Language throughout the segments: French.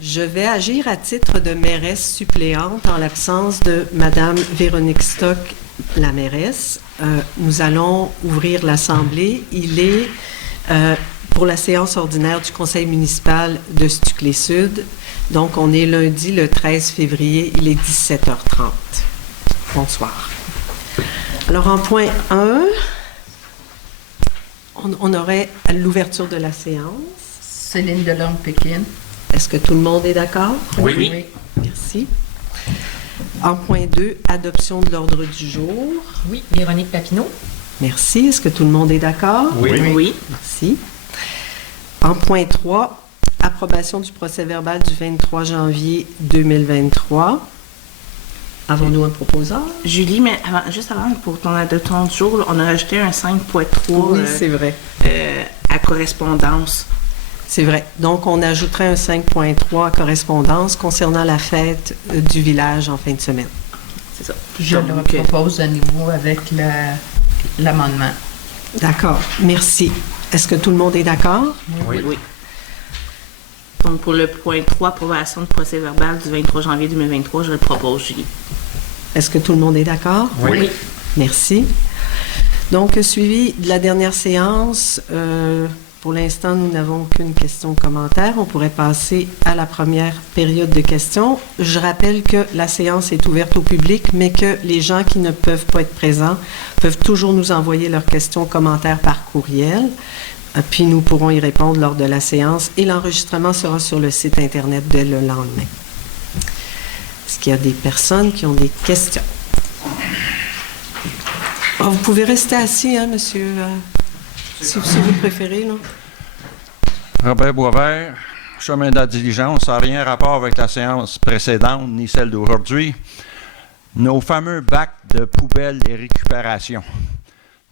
Je vais agir à titre de mairesse suppléante en l'absence de Madame Véronique Stock, la mairesse. Nous allons ouvrir l'Assemblée. Il est pour la séance ordinaire du Conseil municipal de Stuclay-Sud. Donc, on est lundi, le 13 février, il est 17h30. Bonsoir. Alors, en point 1, on aurait l'ouverture de la séance. Céline Delorme-Pékin. Est-ce que tout le monde est d'accord? Oui. Merci. En point 2, adoption de l'ordre du jour. Oui, Véronique Papineau. Merci. Est-ce que tout le monde est d'accord? Oui. Merci. En point 3, approbation du procès-verbal du 23 janvier 2023. Avons-nous un proposeur? Julie, mais juste avant, pour ton adoption du jour, on a rajouté un 5.3 Oui, c'est vrai. à correspondance. C'est vrai. Donc, on ajouterait un 5.3 à correspondance concernant la fête du village en fin de semaine. C'est ça. Je le propose à nouveau avec l'amendement. D'accord. Merci. Est-ce que tout le monde est d'accord? Oui. Donc, pour le point 3, approbation du procès-verbal du 23 janvier 2023, je le propose, Julie. Est-ce que tout le monde est d'accord? Oui. Merci. Donc, suivi de la dernière séance, pour l'instant, nous n'avons aucune question ou commentaire. On pourrait passer à la première période de questions. Je rappelle que la séance est ouverte au public, mais que les gens qui ne peuvent pas être présents peuvent toujours nous envoyer leurs questions ou commentaires par courriel. Puis nous pourrons y répondre lors de la séance et l'enregistrement sera sur le site Internet dès le lendemain. Est-ce qu'il y a des personnes qui ont des questions? Vous pouvez rester assis, hein, monsieur, si vous préférez, là. Robert Boisvert, chemin de la diligence, ça n'a rien à rapport avec la séance précédente ni celle d'aujourd'hui. Nos fameux bacs de poubelles et récupération.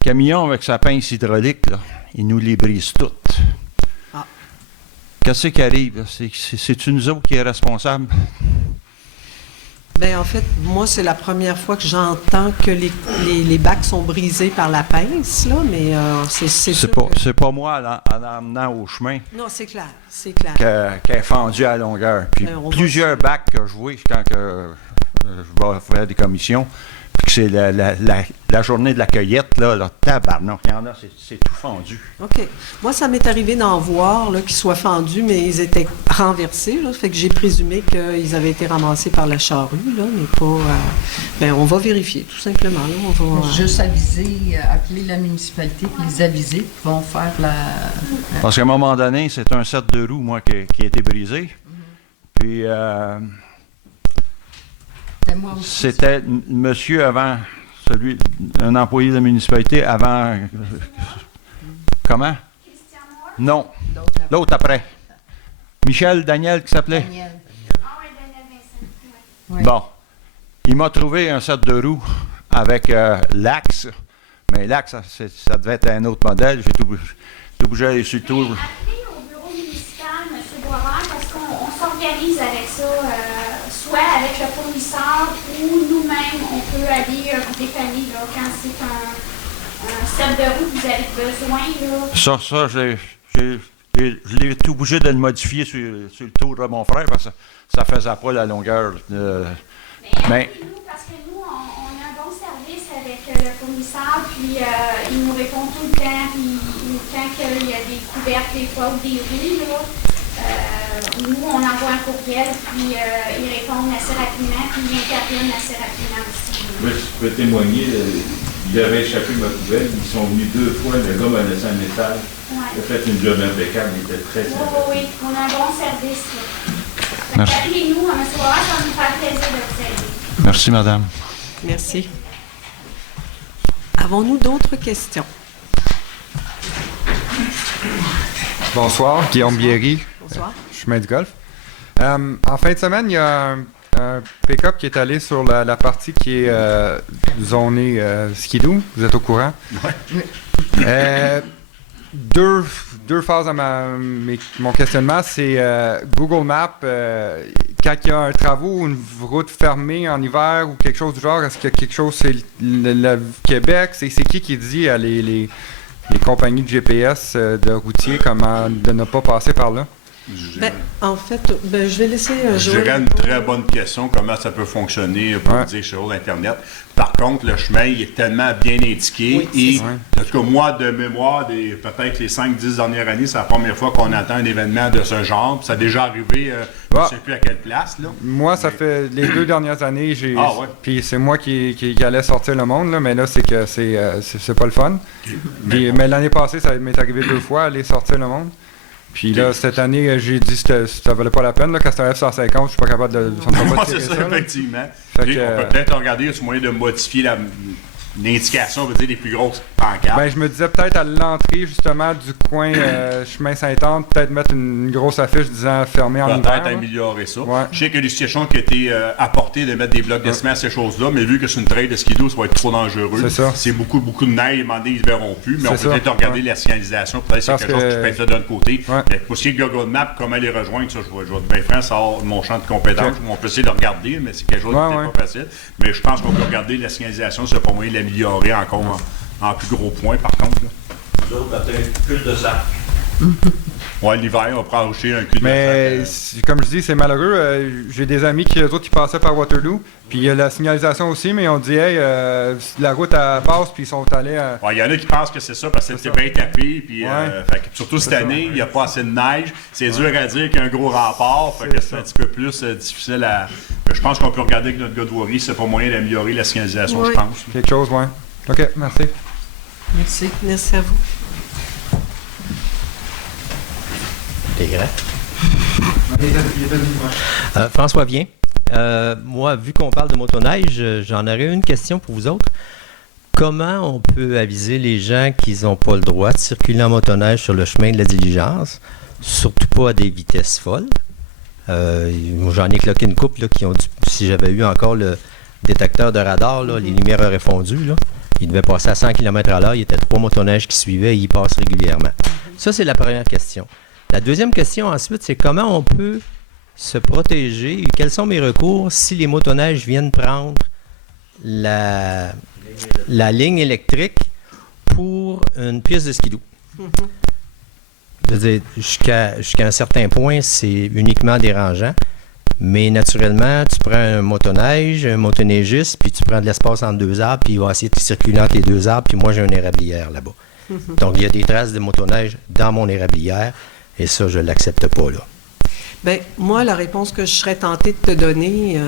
Camion avec sa pince hydraulique, là, il nous les brise toutes. Ah. Qu'est-ce qui arrive? C'est-tu nous autres qui est responsable? Bien, en fait, moi, c'est la première fois que j'entends que les bacs sont brisés par la pince, là, mais c'est sûr C'est pas moi en l'emmenant au chemin Non, c'est clair, qui est fendu à longueur. Puis plusieurs bacs que je vois quand je vais faire des commissions, puis que c'est la journée de la cueillette, là tabarnak, il y en a, c'est tout fendu. OK. Moi, ça m'est arrivé d'en voir qu'ils soient fendus, mais ils étaient renversés, là, fait que j'ai présumé qu'ils avaient été ramassés par la charrue, là, mais pas... on va vérifier, tout simplement. Là, on va, Juste aviser, appeler la municipalité puis les aviser qui vont faire la... Parce qu'à un moment donné, c'est un set de roues, moi, qui a été brisé. Puis... c'était monsieur avant, un employé de la municipalité avant. Comment? Non. L'autre après. Michel Daniel qui s'appelait? Daniel. Ah oui, Daniel Vincent. Oui. Bon. Il m'a trouvé un set de roues avec l'axe. Mais l'axe, ça devait être un autre modèle. J'ai tout bougé aller sur le tour. Appelez au bureau municipal, M. Boisvert, parce qu'on s'organise avec ça. Soit avec le fournisseur ou nous-mêmes, on peut aller vous dépanner là, quand c'est un set de roue que vous avez besoin. Là. Ça, je l'ai tout bougé de le modifier sur le tour de mon frère parce que ça faisait pas la longueur. Mais appelez-nous parce que nous, on a un bon service avec le fournisseur, puis il nous répond tout le temps, puis quand il y a des couvertes des fois ou des roues, là, nous, on envoie un courriel, puis ils répondent assez rapidement, puis ils interviennent assez rapidement aussi. Oui, je peux témoigner, il avait échappé ma poubelle, ils sont venus 2 fois, le gars m'a laissé un message, il a fait une job impeccable, il était très sympathique. Oui, on a un bon service. Appelez-nous, M. Boisvert, ça va nous faire plaisir de vous aider. Merci, madame. Merci. Avons-nous d'autres questions? Bonsoir, Guillaume Bierry. Bonsoir. Chemin du Golfe. En fin de semaine, il y a un pick-up qui est allé sur la partie qui est zonée skidoo. Vous êtes au courant? Oui. Deux phases à mon questionnement. C'est Google Maps. Quand il y a un travaux ou une route fermée en hiver ou quelque chose du genre, est-ce qu'il y a quelque chose, c'est le Québec? C'est qui dit à les compagnies de GPS de routiers comment de ne pas passer par là? Ben, en fait, je vais laisser Je Joël dirais une répondre. très bonne question, comment ça peut fonctionner pour dire sur Internet. Par contre, le chemin il est tellement bien indiqué Oui, et, en tout cas, moi, de mémoire, peut-être les 5-10 dernières années, c'est la première fois qu'on attend un événement de ce genre. Puis ça a déjà arrivé, je ne sais plus à quelle place. Là. Moi, ça fait les 2 dernières années, Ah ouais. puis c'est moi qui allais sortir le monde, là, mais là, c'est que c'est pas le fun. Mais l'année passée, ça m'est arrivé 2 fois, aller sortir le monde. Puis là, cette année, j'ai dit que ça valait pas la peine. Là, quand c'est un F-150, je suis pas capable de... Ça me fait pas C'est tirer ça, là. effectivement. Fait Puis, que, on peut peut-être regarder ce moyen de modifier l'indication, on va dire, des plus grosses pancartes. Ben, je me disais peut-être à l'entrée, justement, du coin chemin Sainte-Anne, peut-être mettre une grosse affiche disant fermé en hiver. Peut-être là. améliorer ça. Ouais. Je sais qu'il y a des situations qui ont été apportées de mettre des blocs de ciment à ces choses-là, mais vu que c'est une trail de skidoo, ça va être trop dangereux. C'est ça. C'est beaucoup de neige, demandé, ils ne verront plus, mais on peut C'est peut-être ça. regarder la signalisation, peut-être c'est Parce quelque chose que- qui peut être fait d'un côté. Ouais. Mais pour ce qui est de Google Maps, comment les rejoindre, ça, je vais être bien franc, ça hors de mon champ de compétences. Ok. On peut essayer de regarder, mais c'est quelque chose qui Ouais, n'est ouais. pas facile. Mais je pense qu'on peut regarder la signalisation, c'est pas moyen de l'améliorer encore en plus gros point, par contre. là. Nous autres, peut-être cul de sac. Ouais, l'hiver, on prend aussi un cul de Mais sac, comme je dis, c'est malheureux. J'ai des amis eux autres qui passaient par Waterloo. Puis il y a la signalisation aussi, mais on dit, hey, la route elle passe, puis ils sont allés à. Il y en a qui pensent que c'est ça parce que c'était bien tapé. Puis, fait que surtout cette année, il n'y a pas assez de neige. C'est dur à dire qu'il y a un gros rempart. Fait que c'est un petit peu plus difficile à. Je pense qu'on peut regarder avec notre gars de voirie, c'est pas moyen d'améliorer la signalisation, Oui. je pense. Quelque chose, ouais. OK, merci. Merci. Merci à vous. T'es grand. François Vien. Moi, vu qu'on parle de motoneige, j'en aurais une question pour vous autres. Comment on peut aviser les gens qu'ils n'ont pas le droit de circuler en motoneige sur le chemin de la diligence, surtout pas à des vitesses folles? J'en ai cloqué une couple là, qui ont dit, si j'avais eu encore le détecteur de radar, là, les lumières auraient fondu. Là. Il devait passer à 100 km/h. Il y avait 3 motoneiges qui suivaient et ils passent régulièrement. Ça, c'est la première question. La deuxième question ensuite, c'est comment on peut se protéger et quels sont mes recours si les motoneiges viennent prendre la ligne électrique pour une piste de skidoo. Je veux dire, jusqu'à un certain point, c'est uniquement dérangeant. Mais naturellement, tu prends un motoneige, un motoneigiste, puis tu prends de l'espace entre 2 arbres, puis il va essayer de circuler entre les 2 arbres, puis moi, j'ai une érablière là-bas. Donc, il y a des traces de motoneige dans mon érablière, et ça, je ne l'accepte pas, là. Bien, moi, la réponse que je serais tentée de te donner,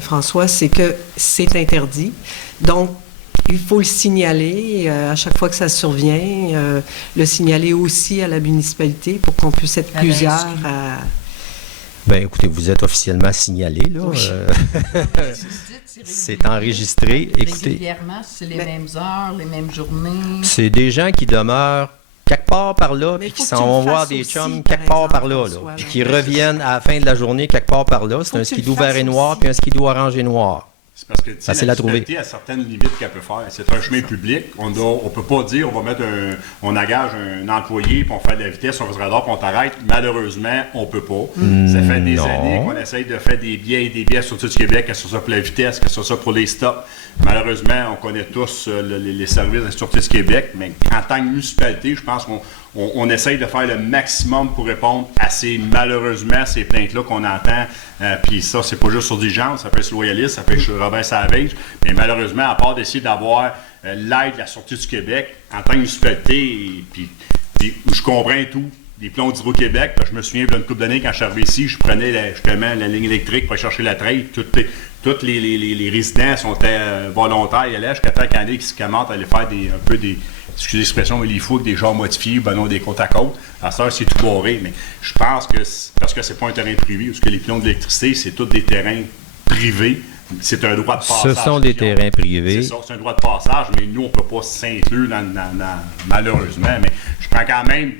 François, c'est que c'est interdit. Donc, il faut le signaler à chaque fois que ça survient, le signaler aussi à la municipalité pour qu'on puisse être À plusieurs l'inscrit. à... Bien, écoutez, vous êtes officiellement signalé, là. Oui. C'est enregistré. Écoutez, Régulièrement, c'est les Mais- mêmes heures, les mêmes journées. c'est des gens qui demeurent quelque part par là, Mais puis qui faut que tu s'en vont le voir fasses des aussi, chums par quelque part par exemple, là, François, puis là. qui reviennent à la fin de la journée quelque part par là. C'est Faut un que tu le skidoo vert et fasses noir, aussi. puis un skidoo orange et noir. C'est parce que tu sais, Facile la à trouver. municipalité a certaines limites qu'elle peut faire. C'est un chemin public. On peut pas dire on va mettre on engage un employé puis on fait de la vitesse, on fait du radar puis on t'arrête. Malheureusement, on peut pas. Ça fait des non. années qu'on essaye de faire des billets sur tout du Québec, que ce soit pour la vitesse, que ce soit pour les stops. Malheureusement, on connaît tous les services de la Sûreté du Québec, mais en tant que municipalité, je pense qu'on essaye de faire le maximum pour répondre à ces plaintes-là qu'on entend. Puis ça, c'est pas juste sur Diligence, ça peut être sur Loyaliste, ça peut être sur Robert Savage. Mais malheureusement, à part d'essayer d'avoir l'aide de la Sûreté du Québec, en tant que municipalité, puis je comprends tout, des plombs d'Hydro-Québec, parce que je me souviens, il y a une couple d'années, quand je suis arrivé ici, je prenais justement la ligne électrique pour aller chercher la trail. Tous les résidents sont volontaires. Il y allait jusqu'à temps qu'il y en ait qui se commentent à aller faire excusez l'expression, mais les fous avec des genres modifiés, ben non, des côtes à côte. À ça, c'est tout barré. Mais je pense que, parce que c'est pas un terrain privé, parce que les pylônes d'électricité, c'est tous des terrains privés. C'est un droit de passage. Ce sont des qu'ils ont. terrains privés. C'est ça, c'est un droit de passage, mais nous, on ne peut pas s'inclure malheureusement. Mais je prends quand même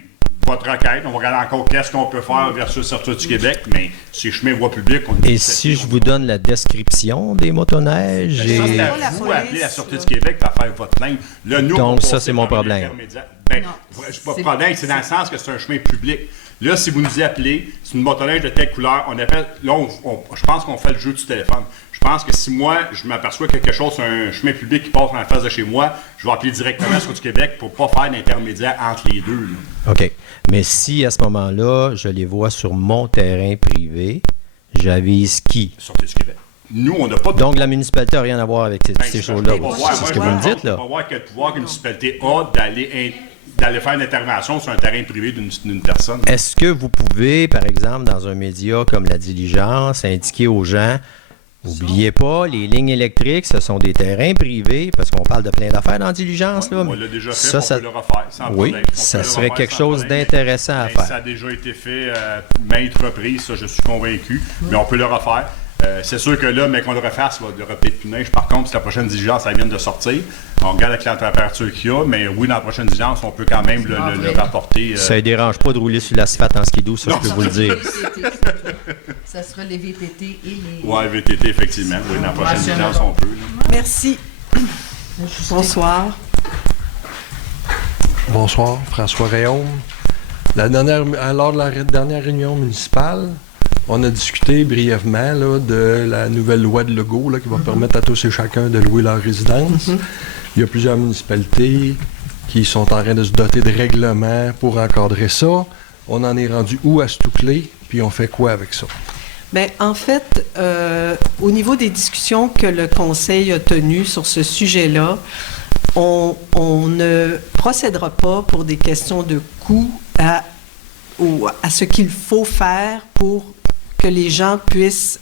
votre requête. On va regarder encore qu'est-ce qu'on peut faire versus la Sûreté du Québec, mais ces chemins voie publique, on Et si je vous donne la description des motoneiges, ça, et... c'est à Pas la vous police. appeler la Sûreté du Québec pour faire votre plainte. Là, nous, Donc, on ça, passe c'est mon par les problème. intermédiaires. Ben, Non, je suis pas c'est- prudent, c'est dans le sens que c'est un chemin public. Là, si vous nous appelez, c'est une motoneige de telle couleur, on appelle. Là, je pense qu'on fait le jeu du téléphone. Je pense que si moi, je m'aperçois que quelque chose, c'est un chemin public qui passe en face de chez moi, je vais appeler directement sur du Québec pour pas faire d'intermédiaire entre les deux. Là. OK. Mais si à ce moment-là, je les vois sur mon terrain privé, j'avise qui? Sortez du Québec. Nous, on n'a pas de. Donc, la municipalité n'a rien à voir avec ces choses-là. C'est ce que vous me dites, là. On va voir quel pouvoir qu'une municipalité a d'aller faire une intervention sur un terrain privé d'une personne. Est-ce que vous pouvez, par exemple, dans un média comme La Diligence, indiquer aux gens, n'oubliez pas, les lignes électriques, ce sont des terrains privés, parce qu'on parle de plein d'affaires dans la Diligence, là. On l'a déjà fait, on peut le refaire, sans oui, problème. ça serait quelque chose d'intéressant à faire. Ça a déjà été fait maintes reprises, ça, je suis convaincu, mais on peut le refaire. C'est sûr que là, mais qu'on le refasse, il y aura peut-être plus de neige. Par contre, si la prochaine diligence, elle vient de sortir, on regarde avec la température qu'il y a, mais oui, dans la prochaine diligence, on peut quand même le rapporter. Ça ne dérange pas de rouler sur l'asphalte en skidoo, ça, je peux vous le dire. Ça sera les VTT et les... Oui, VTT, effectivement. Oui, dans la prochaine diligence, on peut. Là. Merci. Bonsoir. Bonsoir, François Réaume. Lors de la dernière réunion municipale, on a discuté brièvement là, de la nouvelle loi de Legault là, qui va permettre à tous et chacun de louer leur résidence. Il y a plusieurs municipalités qui sont en train de se doter de règlements pour encadrer ça. On en est rendu où à se toucler, puis on fait quoi avec ça? Bien, en fait, au niveau des discussions que le Conseil a tenues sur ce sujet-là, on ne procédera pas pour des questions de coût à ce qu'il faut faire pour que les gens puissent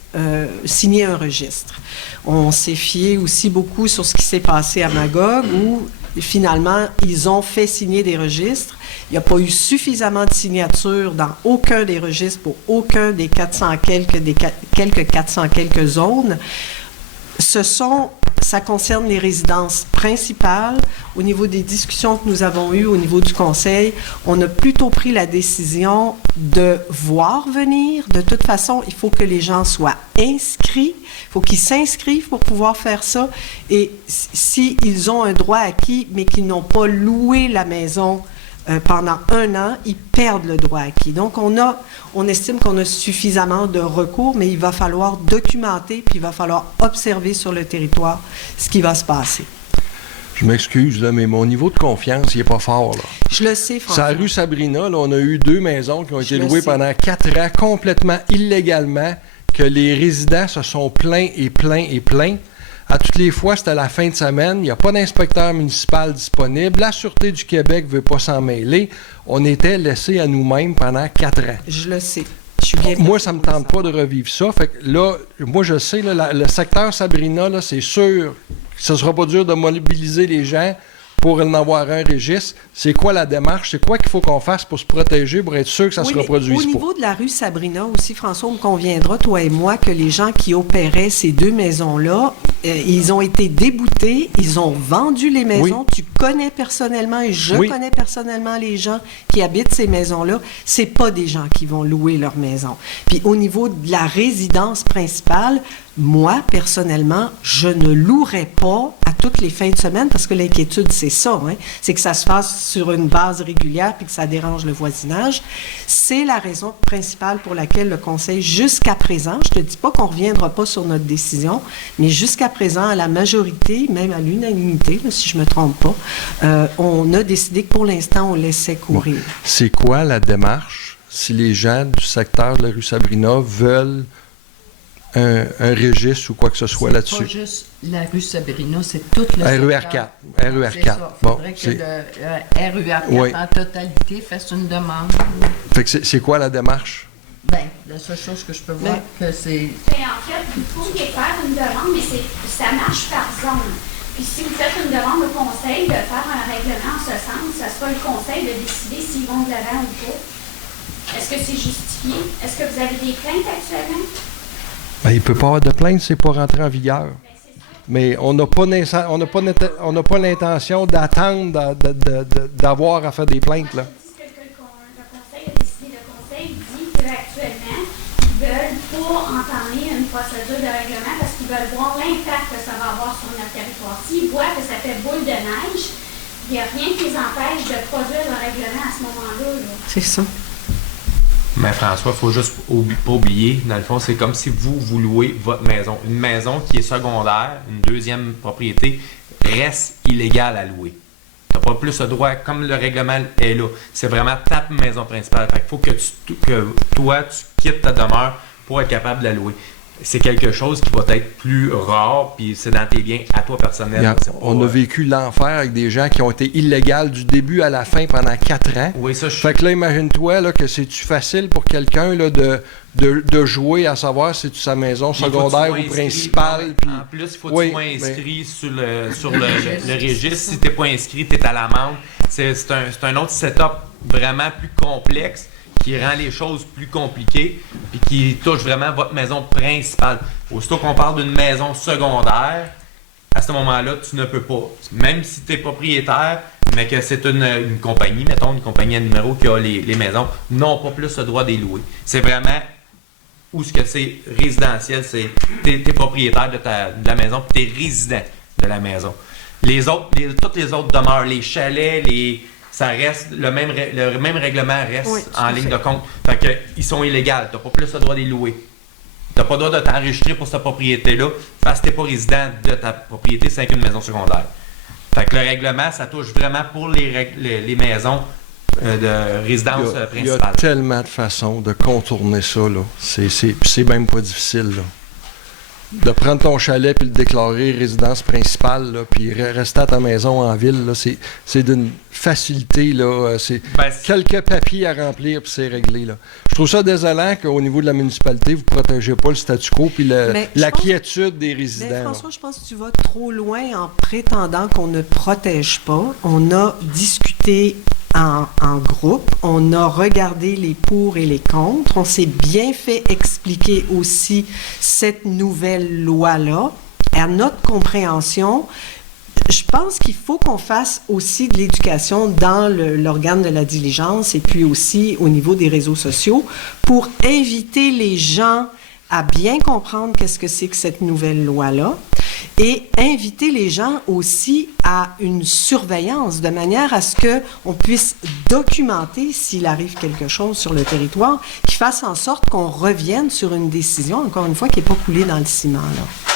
signer un registre. On s'est fié aussi beaucoup sur ce qui s'est passé à Magog, où finalement, ils ont fait signer des registres. Il n'y a pas eu suffisamment de signatures dans aucun des registres pour aucun des 400 quelques 400 quelques zones. Ça concerne les résidences principales. Au niveau des discussions que nous avons eues au niveau du Conseil, on a plutôt pris la décision de voir venir. De toute façon, il faut que les gens soient inscrits. Il faut qu'ils s'inscrivent pour pouvoir faire ça. Et s'ils ont un droit acquis, mais qu'ils n'ont pas loué la maison pendant 1 an, ils perdent le droit acquis. Donc, on estime qu'on a suffisamment de recours, mais il va falloir documenter, puis il va falloir observer sur le territoire ce qui va se passer. Je m'excuse, là, mais mon niveau de confiance, il n'est pas fort. Là. Je le sais, François. C'est à rue Sabrina, là, on a eu 2 maisons qui ont été louées pendant 4 ans, complètement illégalement, que les résidents se sont plaints et plaints et plaints. À toutes les fois, c'était la fin de semaine. Il n'y a pas d'inspecteur municipal disponible. La Sûreté du Québec ne veut pas s'en mêler. On était laissés à nous-mêmes pendant 4 ans. Je le sais. Je suis bien moi, ça ne me tente pas de revivre ça. Fait que là, moi, je sais, là, le secteur Sabrina, là, c'est sûr que ce ne sera pas dur de mobiliser les gens pour en avoir un registre. C'est quoi la démarche? C'est quoi qu'il faut qu'on fasse pour se protéger, pour être sûr que ça ne se reproduise pas? Au niveau de la rue Sabrina aussi, François, on me conviendra, toi et moi, que les gens qui opéraient ces 2 maisons-là, ils ont été déboutés, ils ont vendu les maisons. Tu connais personnellement et je connais personnellement les gens qui habitent ces maisons-là. C'est pas des gens qui vont louer leur maison. Puis au niveau de la résidence principale, moi, personnellement, je ne louerais pas à toutes les fins de semaine parce que l'inquiétude, c'est ça, hein? C'est que ça se fasse sur une base régulière puis que ça dérange le voisinage. C'est la raison principale pour laquelle le Conseil, jusqu'à présent, je ne te dis pas qu'on ne reviendra pas sur notre décision, mais jusqu'à présent, à la majorité, même à l'unanimité, là, si je ne me trompe pas, on a décidé que pour l'instant, on laissait courir. C'est quoi la démarche si les gens du secteur de la rue Sabrina veulent un registre ou quoi que ce soit là-dessus? C'est pas juste la rue Sabrina, c'est tout le RER4. RER4. Il faudrait que le RER4 en totalité fasse une demande. Fait que c'est quoi la démarche? Bien, la seule chose que je peux voir, que c'est... En fait, vous pourriez faire une demande, mais ça marche par zone. Puis si vous faites une demande au conseil de faire un règlement en ce sens, ça sera le conseil de décider s'ils vont de l'avant ou pas. Est-ce que c'est justifié? Est-ce que vous avez des plaintes actuellement? Ben, il ne peut pas avoir de plainte, c'est pas rentré en vigueur. Mais on n'a pas l'intention d'attendre d'avoir à faire des plaintes. Là. Le conseil dit qu'actuellement, ils veulent pas entamer une procédure de règlement parce qu'ils veulent voir l'impact que ça va avoir sur notre territoire. S'ils voient que ça fait boule de neige, il n'y a rien qui les empêche de produire le règlement à ce moment-là. Là. C'est ça. Mais François, il ne faut juste pas oublier, dans le fond, c'est comme si vous louez votre maison. Une maison qui est secondaire, une deuxième propriété, reste illégale à louer. Tu n'as pas plus le droit, comme le règlement est là. C'est vraiment ta maison principale. Fait qu'il faut que toi, tu quittes ta demeure pour être capable de la louer. C'est quelque chose qui va être plus rare, puis c'est dans tes biens à toi personnel. On a vécu l'enfer avec des gens qui ont été illégaux du début à la fin pendant 4 ans. Oui, ça, Fait que là, imagine-toi là, que c'est-tu facile pour quelqu'un là, de jouer à savoir si c'est sa maison secondaire ou principale. Puis... En plus, il faut que tu sois inscrit sur le registre. Si tu n'es pas inscrit, tu es à l'amende. C'est un autre setup vraiment plus complexe, qui rend les choses plus compliquées et qui touche vraiment votre maison principale. Aussitôt qu'on parle d'une maison secondaire, à ce moment-là, tu ne peux pas. Même si tu es propriétaire, mais que c'est une compagnie, mettons, une compagnie à numéro qui a les maisons, n'ont pas plus le droit de les louer. C'est vraiment où ce que c'est résidentiel, c'est tu es propriétaire de la maison puis tu es résident de la maison. Toutes les autres demeures, les chalets, ça reste, le même règlement reste en ligne de compte. Fait que, ils sont illégaux. Tu n'as pas plus le droit de les louer. Tu n'as pas le droit de t'enregistrer pour cette propriété-là parce que tu n'es pas résident de ta propriété, c'est une maison secondaire. Fait que le règlement, ça touche vraiment pour les maisons de résidence principale. Il y a tellement de façons de contourner ça. Là. C'est même pas difficile. Là. De prendre ton chalet puis le déclarer résidence principale, là, puis rester à ta maison en ville, là, c'est d'une facilité. Là, c'est quelques papiers à remplir puis c'est réglé. Là. Je trouve ça désolant qu'au niveau de la municipalité, vous ne protégez pas le statu quo puis la quiétude des résidents. Mais François, je pense que tu vas trop loin en prétendant qu'on ne protège pas. On a discuté en groupe, on a regardé les pour et les contre, on s'est bien fait expliquer aussi cette nouvelle loi-là. À notre compréhension, je pense qu'il faut qu'on fasse aussi de l'éducation dans l'organe de la diligence et puis aussi au niveau des réseaux sociaux pour inviter les gens à bien comprendre qu'est-ce que c'est que cette nouvelle loi-là et inviter les gens aussi à une surveillance de manière à ce qu'on puisse documenter s'il arrive quelque chose sur le territoire qui fasse en sorte qu'on revienne sur une décision, encore une fois, qui n'est pas coulée dans le ciment. Là.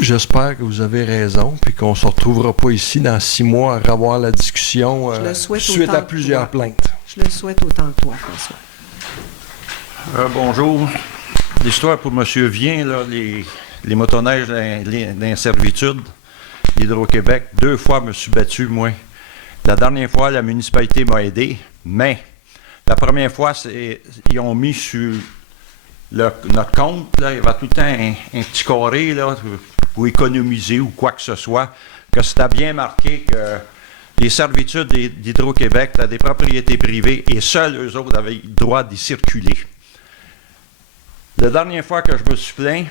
J'espère que vous avez raison puis qu'on ne se retrouvera pas ici dans 6 mois à revoir la discussion suite à plusieurs plaintes. Je le souhaite autant que toi, François. Bonjour. L'histoire pour M. Vien, là, les motoneiges d'inservitude, Hydro-Québec, 2 fois je me suis battu, moi. La dernière fois, la municipalité m'a aidé, mais la première fois, ils ont mis sur notre compte, là, il y avait tout le temps un petit carré là, pour économiser ou quoi que ce soit, que c'était bien marqué que les servitudes d'Hydro-Québec, là, des propriétés privées, et seuls eux autres avaient le droit d'y circuler. La dernière fois que je me suis plaint,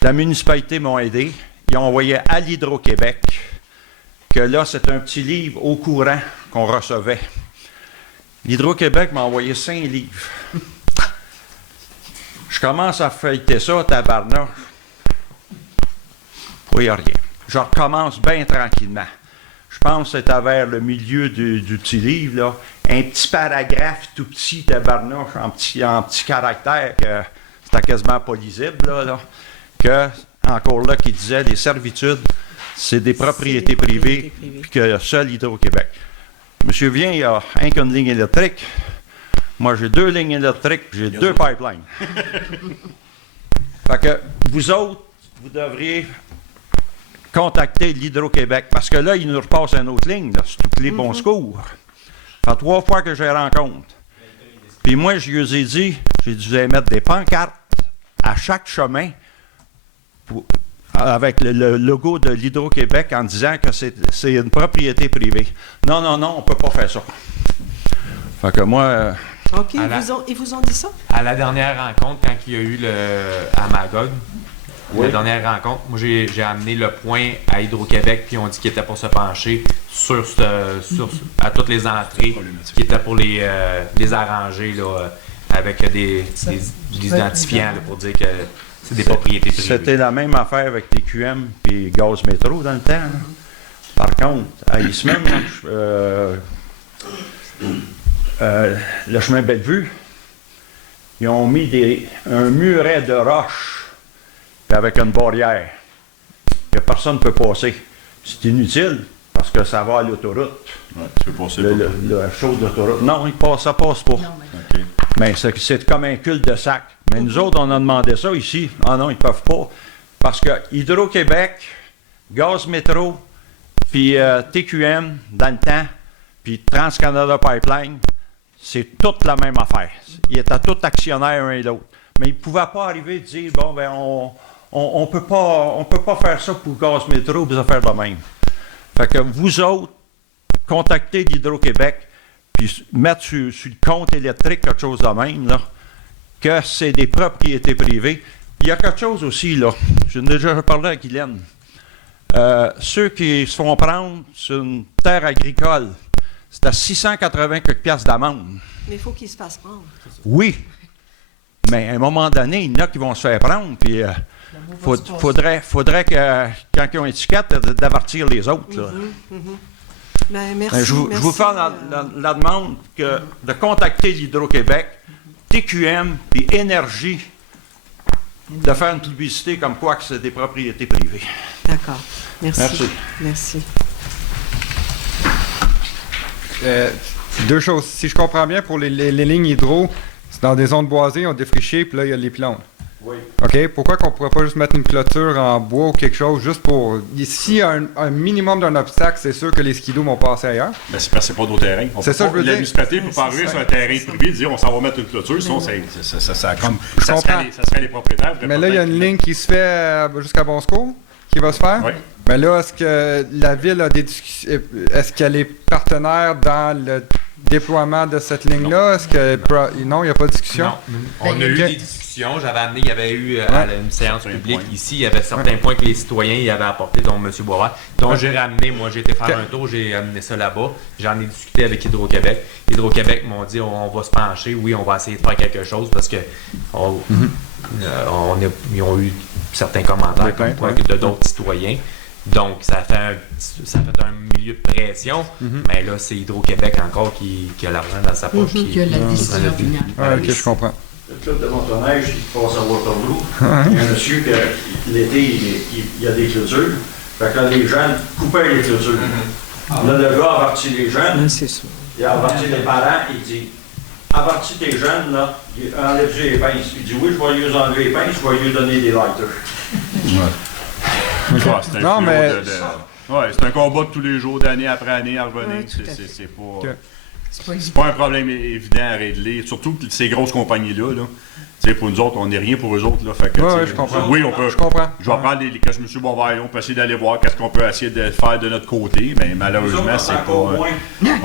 la municipalité m'a aidé. Ils ont envoyé à l'Hydro-Québec que là, c'est un petit livre au courant qu'on recevait. L'Hydro-Québec m'a envoyé 5 livres. Je commence à feuilleter ça, tabarnak. Il n'y a rien. Je recommence bien tranquillement. Je pense que c'était vers le milieu du petit livre, là, un petit paragraphe tout petit, tabarnouche, en petit caractère, que c'était quasiment pas lisible, là, que, encore là, qui disait les servitudes, c'est des propriétés privées, puis que seul Hydro-Québec. Monsieur Vien, il y a un qu'une ligne électrique. Moi, j'ai 2 lignes électriques, puis j'ai 2 pipelines. Fait que vous autres, vous devriez contacter l'Hydro-Québec, parce que là, ils nous repassent une autre ligne, là, c'est tous les bons secours. Ça fait 3 fois que je les rencontre. Puis moi, je lui ai dit, vous allez mettre des pancartes à chaque chemin avec le logo de l'Hydro-Québec en disant que c'est une propriété privée. Non, on ne peut pas faire ça. Fait que moi... OK, ils vous ont dit ça? À la dernière rencontre, quand il y a eu à Magog, la dernière rencontre, moi j'ai amené le point à Hydro-Québec, puis on dit qu'il était pour se pencher à toutes les entrées, qui était pour les arranger là, avec des identifiants là, pour dire que c'est des propriétés privées. C'était la même affaire avec TQM et Gaz Métro dans le temps. Par contre, à Eastman, le chemin Bellevue, ils ont mis un muret de roche avec une barrière que personne ne peut passer. C'est inutile parce que ça va à l'autoroute. Ouais, tu peux passer la chose d'autoroute. Non, ça passe pas. Okay. Mais c'est comme un cul-de-sac. Mais nous autres, on a demandé ça ici. Ah non, ils ne peuvent pas. Parce que Hydro-Québec, Gaz Métro, puis TQM, dans le temps, puis TransCanada Pipeline, c'est toute la même affaire. Ils étaient tous actionnaires un et l'autre. Mais ils ne pouvaient pas arriver et dire, bon, ben, on peut pas faire ça pour Gaz Métro, vous faire de même. Fait que vous autres, contactez l'Hydro-Québec, puis mettre sur le compte électrique quelque chose de même, là, que c'est des propriétés privées. Il y a quelque chose aussi, là. J'ai déjà parlé avec Guylaine. Ceux qui se font prendre sur une terre agricole, c'est à 680 quelques piastres d'amende. Mais il faut qu'ils se fassent prendre. Oui. Mais à un moment donné, il y en a qui vont se faire prendre, puis faudrait que, quand ils ont une étiquette, d'avertir les autres. Là. Ben, merci, je vous fais la demande de contacter l'Hydro-Québec, TQM, puis Énergie, de faire une publicité comme quoi que c'est des propriétés privées. D'accord. Merci. Deux choses. Si je comprends bien, pour les lignes hydro, c'est dans des zones boisées, on défriché, puis là, il y a les plombs. Oui. OK? Pourquoi qu'on ne pourrait pas juste mettre une clôture en bois ou quelque chose, juste pour... S'il y a un minimum d'un obstacle, c'est sûr que les skidos vont passer ailleurs. Ben, c'est parce que c'est pas d'autres terrains. C'est ça, je veux dire. La municipalité ne peut pas arriver sur un terrain privé et dire on s'en va mettre une clôture, sinon ça serait les propriétaires. Mais là, il y a une ligne qui se fait jusqu'à Bon Secours, qui va se faire. Oui. Mais là, est-ce que la ville a des discussions... Est-ce qu'elle est partenaire dans le déploiement de cette ligne-là? Est-ce que... Non, il n'y a pas de discussion? Non. On a eu des discussions. J'avais amené, il y avait eu une séance publique ici, il y avait certains points que les citoyens y avaient apportés, dont M. Boisvert, dont j'ai ramené. Moi, j'ai été faire un tour, j'ai amené ça là-bas. J'en ai discuté avec Hydro-Québec. Hydro-Québec m'ont dit on va se pencher, oui, on va essayer de faire quelque chose parce que ils ont eu certains commentaires de d'autres citoyens. Donc, ça fait un milieu de pression, mais là, c'est Hydro-Québec encore qui a l'argent dans sa poche. Qui a la décision finale. OK, je comprends. Le club de motoneige qui passe à Waterloo, il y a un monsieur que l'été, il y a des clôtures. Fait que là, les jeunes coupaient les clôtures. Là, le gars avertit les jeunes. Il a averti les parents, il dit avertis tes jeunes, là, enlève-lui les pinces. Il dit oui, je vais lui enlever les pinces, je vais lui donner des lighters. Non, mais... c'est un combat de tous les jours, d'année après année, à revenir. C'est pas un problème évident à régler, surtout que ces grosses compagnies-là. Là, pour nous autres, on n'est rien pour eux autres. Là, fait que, je comprends. Oui, on peut. Je comprends. Je vais prendre les caches M. Boisvert, on peut essayer d'aller voir qu'est-ce qu'on peut essayer de faire de notre côté, mais malheureusement, c'est pas... C'est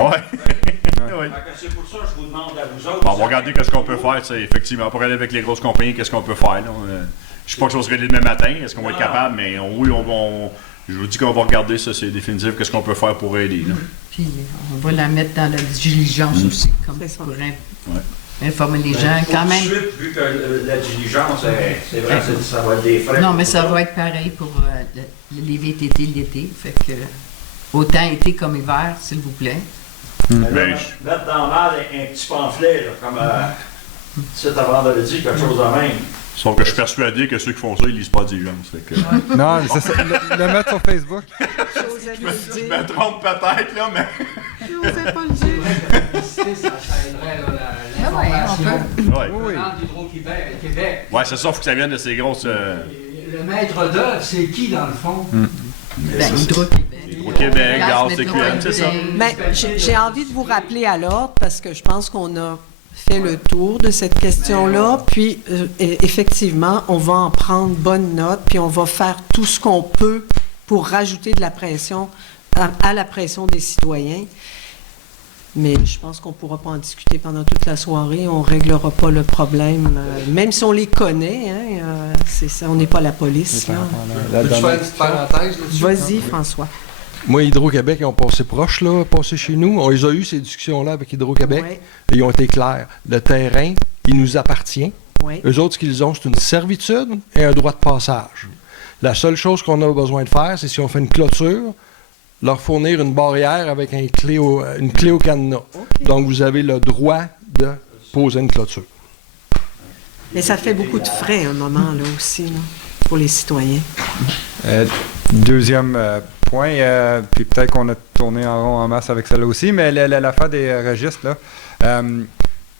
pour ça que je vous demande à vous autres. On va regarder qu'est-ce qu'on peut faire, effectivement. Pour aller avec les grosses compagnies, qu'est-ce qu'on peut faire. Là. Je ne sais pas que ça se réglé demain matin, est-ce qu'on va être capable, mais je vous dis qu'on va regarder ça, c'est définitif, qu'est-ce qu'on peut faire pour aider. Là. Puis on va la mettre dans la diligence aussi, comme ça, pour informer les gens. Quand même. Tout de suite, vu que la diligence, c'est vrai, ça va être des frais. Non, mais ça va être pareil pour les VTT l'été. Fait que autant été comme hiver, s'il vous plaît. Mettre dans mal un petit pamphlet, là, comme cet avant-vendredi, quelque chose de même. Sauf que je suis persuadé que ceux qui font ça, ils lisent pas diligence. Non, c'est ça. Le mettre sur Facebook. Je me trompe peut-être, là, mais... Je n'osais pas le dire. Ça aiderait l'information. Oui. Hydro-Québec. Oui, c'est ça, il faut que ça vienne de ces grosses... Le maître d'œuvre, c'est qui, dans le fond? Hydro-Québec. Hydro-Québec, Gaz, TQM, c'est ça. Mais j'ai envie de vous rappeler à l'ordre parce que je pense qu'on a fait le tour de cette question-là. Puis, effectivement, on va en prendre bonne note, puis on va faire tout ce qu'on peut pour rajouter de la pression à la pression des citoyens. Mais je pense qu'on ne pourra pas en discuter pendant toute la soirée. On ne réglera pas le problème, même si on les connaît. On n'est pas la police. Peux-tu faire une petite parenthèse là-dessus? Vas-y, François. Moi, Hydro-Québec, ils ont passé proche, là, passé chez nous. On les a eu, ces discussions-là, avec Hydro-Québec. Ouais. Et ils ont été clairs. Le terrain, il nous appartient. Ouais. Eux autres, ce qu'ils ont, c'est une servitude et un droit de passage. La seule chose qu'on a besoin de faire, c'est si on fait une clôture, leur fournir une barrière avec une clé au cadenas. OK. Donc, vous avez le droit de poser une clôture. Mais ça fait beaucoup de frais à un moment, là, aussi, là, pour les citoyens. Deuxième point, puis peut-être qu'on a tourné en rond en masse avec celle-là aussi, mais l'affaire des registres, là.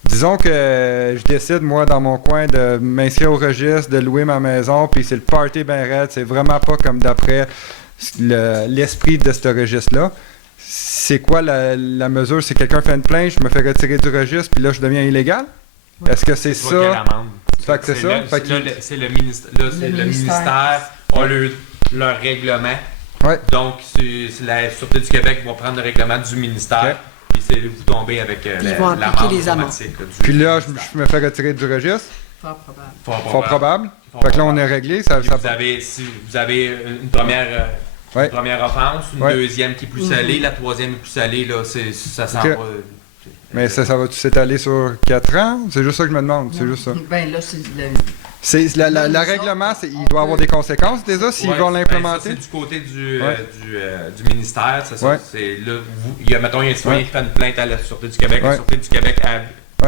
Disons que je décide, moi, dans mon coin, de m'inscrire au registre, de louer ma maison, puis c'est le party ben raide, c'est vraiment pas comme d'après l'esprit de ce registre-là. C'est quoi la mesure? Si quelqu'un fait une plainte, je me fais retirer du registre, puis là, je deviens illégal? Est-ce que c'est toi qui as ça? l'amende. Fait que c'est ça? Là, c'est le ministère a leur règlement. Ouais. Donc, c'est la Sûreté du Québec qui va prendre le règlement du ministère. Okay. Puis vous tombez avec ils vont appliquer les amendes. Puis là, je me fais retirer du registre? Fort probable. Fort probable. Fait que là, on est réglé. Ça... Si vous avez une première... Une première offense, une deuxième qui est plus salée, la troisième est plus salée, là, ça s'en va. Mais ça va-tu s'étaler sur 4 ans? C'est juste ça que je me demande, c'est juste ça. Ben là, c'est le règlement, il doit avoir des conséquences déjà s'ils vont l'implémenter? C'est du côté du ministère, c'est ça. Ouais. Il y a un citoyen qui fait une plainte à la Sûreté du Québec, la Sûreté du Québec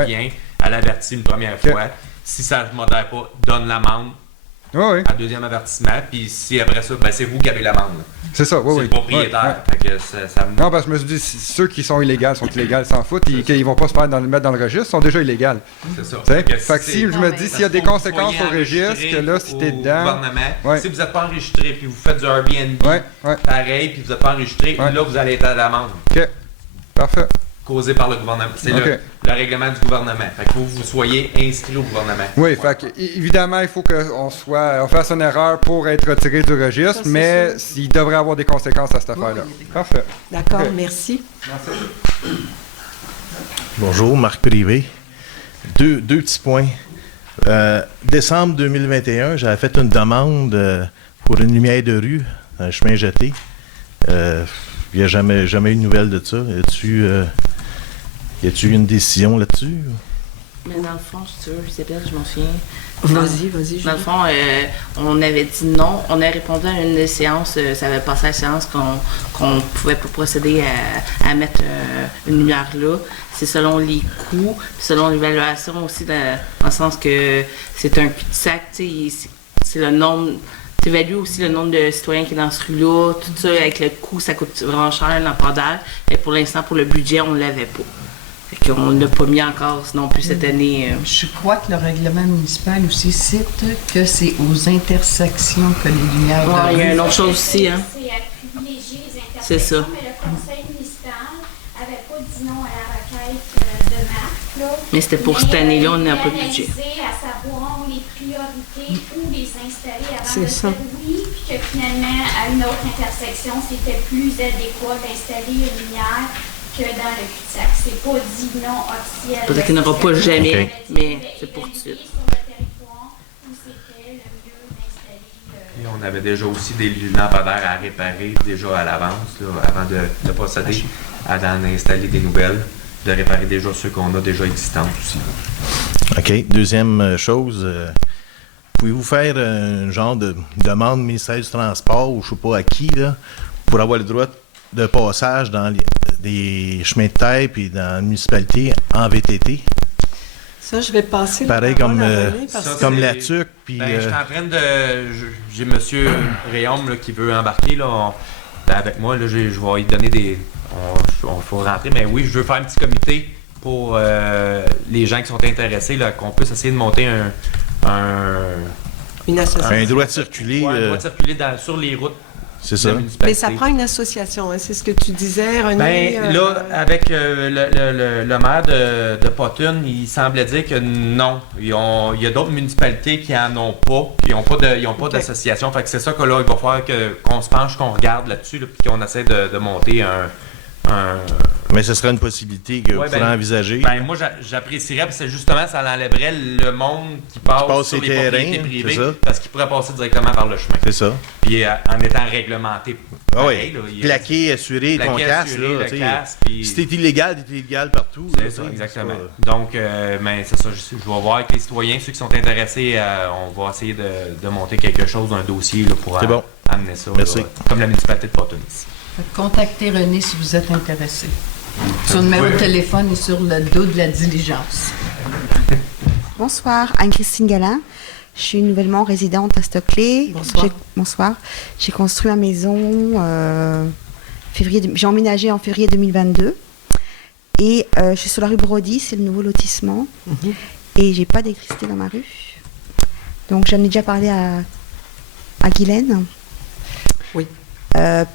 vient, elle avertit une première fois. Si ça ne modère pas, donne l'amende. Un deuxième avertissement, puis si après ça, c'est vous qui avez l'amende. C'est ça, c'est le propriétaire. Fait que ça... Non, parce que je me suis dit, ceux qui sont illégaux sont illégaux, ils s'en foutent, ils vont pas se mettre dans le registre, ils sont déjà illégaux. C'est ça. Fait que si je me dis, s'il y a des conséquences au registre, que là, si t'es dedans... Si vous n'êtes pas enregistré, puis vous faites du Airbnb, pareil, puis vous n'êtes pas enregistré, là, vous allez être à l'amende. OK, parfait. Causé par le gouvernement. C'est le règlement du gouvernement. Fait qu'il faut que vous soyez inscrit au gouvernement. Oui, fait que, évidemment, il faut qu'on fasse une erreur pour être retiré du registre, mais il devrait avoir des conséquences à cette affaire-là. Parfait. D'accord, merci. Merci. Bonjour, Marc Privé. Deux petits points. Décembre 2021, j'avais fait une demande pour une lumière de rue, un chemin jeté. Il n'y a jamais eu de nouvelles de ça. Y a-tu eu une décision là-dessus? Mais dans le fond, si tu veux, Isabelle, je m'en souviens. Vas-y. Dans le fond, on avait dit non. On a répondu à une des séances, ça avait passé à la séance qu'on ne pouvait pas procéder à mettre une lumière là. C'est selon les coûts, selon l'évaluation aussi, dans le sens que c'est un cul-de-sac, c'est le nombre... Tu évalues aussi le nombre de citoyens qui est dans ce rue-là, tout ça, avec le coût, ça coûte vraiment cher, lampadaire. Et pour l'instant, pour le budget, on ne l'avait pas. Fait qu'on ne l'a pas mis encore non plus cette année. Je crois que le règlement municipal aussi cite que c'est aux intersections que les lumières... Oui, il y a une autre chose aussi, hein. C'est à privilégier les intersections, c'est ça. Mais le conseil municipal n'avait pas dit non à la requête de Marc. Là. Mais c'était pour cette année-là, on n'a pas de budget. À savoir les priorités où les installer avant de ça. dire oui, puis que finalement, à une autre intersection, c'était plus adéquat d'installer une lumière que dans le cul-de-sac. C'est pas dit non officiel. Peut-être qu'il n'y en aura pas jamais, mais c'est pour tout de suite. Sur le territoire où c'était le mieux d'installer. Et on avait déjà aussi des lampadaires à réparer déjà à l'avance, là, avant de procéder à d'en installer des nouvelles, de réparer déjà ceux qu'on a déjà existantes aussi. OK. Deuxième chose, pouvez-vous faire un genre de demande au ministère du Transport ou je ne sais pas à qui, là, pour avoir le droit de passage dans des chemins de terre et dans la municipalité en VTT? Ça, je vais passer. Pareil comme la TUC. Puis, je suis en train de... J'ai M. Réaume là, qui veut embarquer là, avec moi. Là, je vais lui donner des... On faut rentrer, mais oui, je veux faire un petit comité pour les gens qui sont intéressés, là, qu'on puisse essayer de monter une association. Un droit de circuler. Un droit de circuler sur les routes. C'est ça. Mais ça prend une association, hein, c'est ce que tu disais, René. Là, avec le maire de Potton, il semblait dire que non. Il y a d'autres municipalités qui n'en ont pas, qui n'ont pas d'association. Fait que c'est ça que là, il va falloir qu'on se penche, qu'on regarde là-dessus, là, puis qu'on essaie de monter un... Mais ce serait une possibilité que vous pourrez envisager. Moi, j'apprécierais, parce que justement, ça enlèverait le monde qui passe sur les propriétés privées, parce qu'il pourrait passer directement par le chemin. C'est ça. Puis en étant réglementé. Pareil, plaqué, assuré, ton casque. Si t'es illégal, t'es illégal partout. C'est ça, exactement. Donc, c'est ça, je vais voir avec les citoyens, ceux qui sont intéressés, on va essayer de monter quelque chose, un dossier là, pour amener ça. Merci. Là, comme la municipalité de Potton ici. Contactez René si vous êtes intéressé. Son numéro de téléphone est sur le dos de la diligence. Bonsoir, Anne-Christine Galin. Je suis nouvellement résidente à Stockley. Bonsoir. Bonsoir. J'ai construit ma maison j'ai emménagé en février 2022. Et je suis sur la rue Brody, c'est le nouveau lotissement. Et j'ai pas d'électricité dans ma rue. Donc j'en ai déjà parlé à Guylaine. Oui.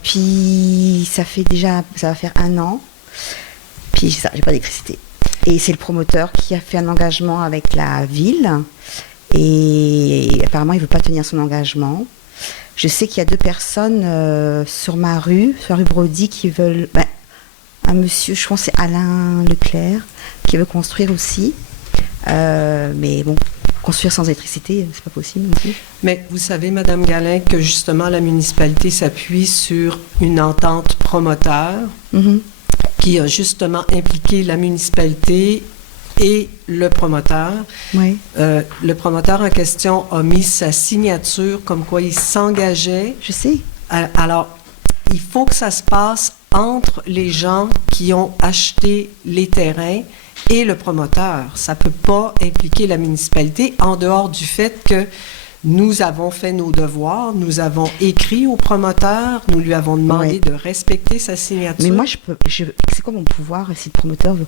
Puis ça va faire 1 an. Puis j'ai pas d'électricité. Et c'est le promoteur qui a fait un engagement avec la ville. Et apparemment, il ne veut pas tenir son engagement. Je sais qu'il y a 2 personnes sur la rue Brody, qui veulent... un monsieur, je pense que c'est Alain Leclerc, qui veut construire aussi. Mais bon, construire sans électricité, c'est pas possible non plus. Mais vous savez, Madame Galin, que justement la municipalité s'appuie sur une entente promoteur qui a justement impliqué la municipalité et le promoteur. Oui. Le promoteur en question a mis sa signature comme quoi il s'engageait. Je sais. Alors, il faut que ça se passe entre les gens qui ont acheté les terrains et le promoteur. Ça ne peut pas impliquer la municipalité en dehors du fait que nous avons fait nos devoirs, nous avons écrit au promoteur, nous lui avons demandé de respecter sa signature. Mais moi, c'est quoi mon pouvoir si le promoteur veut?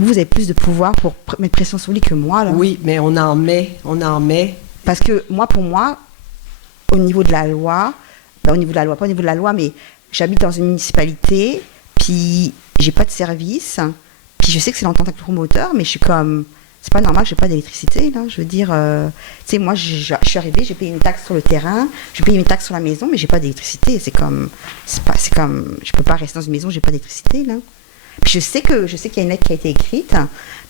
Vous avez plus de pouvoir pour mettre pression sur lui que moi, là. Oui, mais on en met. Parce que pour moi, au niveau de la loi, pas au niveau de la loi, mais j'habite dans une municipalité, puis j'ai pas de service, puis je sais que c'est l'entente avec le promoteur, mais je suis comme... C'est pas normal que j'ai pas d'électricité, là. Je veux dire, tu sais, moi, je suis arrivée, j'ai payé une taxe sur le terrain, j'ai payé une taxe sur la maison, mais j'ai pas d'électricité. C'est comme, je peux pas rester dans une maison où j'ai pas d'électricité, là. Puis je sais qu'il y a une lettre qui a été écrite,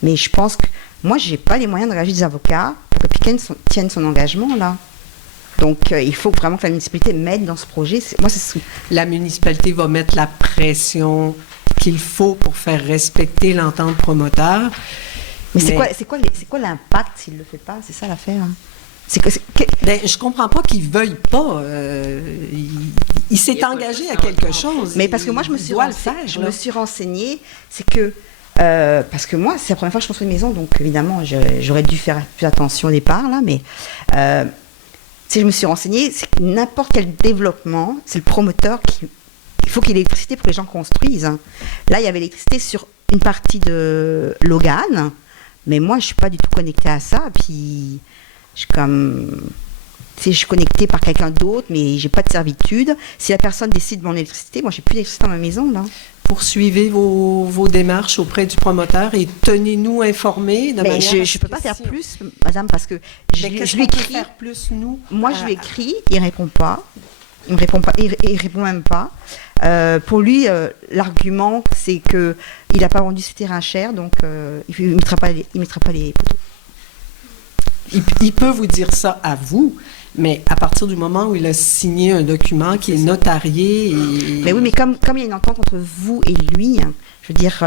mais je pense que moi, j'ai pas les moyens d'engager des avocats pour que Piquet tienne son engagement, là. Donc, il faut vraiment que la municipalité m'aide dans ce projet. La municipalité va mettre la pression qu'il faut pour faire respecter l'entente promoteur. Mais c'est quoi l'impact s'il ne le fait pas? C'est ça l'affaire. Je comprends pas qu'il veuille pas. Il s'est engagé à quelque chose. Mais parce que moi, je me suis renseignée, c'est que parce que moi, c'est la première fois que je construis une maison, donc évidemment, j'aurais dû faire plus attention au départ, là, mais si je me suis renseignée, c'est que n'importe quel développement, c'est le promoteur il faut qu'il y ait l'électricité pour que les gens construisent. Là, il y avait l'électricité sur une partie de Logan. Mais moi, je ne suis pas du tout connectée à ça. Puis, je suis connectée par quelqu'un d'autre, mais je n'ai pas de servitude. Si la personne décide de mon électricité, moi, je n'ai plus d'électricité dans ma maison, là. Poursuivez vos démarches auprès du promoteur et tenez-nous informés de manière... Je ne peux pas faire plus, madame, parce que je lui écris... faire plus, nous? Moi, je lui écris, il ne répond pas. Il répond même pas. Pour lui, l'argument, c'est que il n'a pas vendu ses terrains cher, donc il ne mettra pas les poteaux. Il peut vous dire ça à vous, mais à partir du moment où il a signé un document qui est notarié... Mais oui, mais comme il y a une entente entre vous et lui, je veux dire,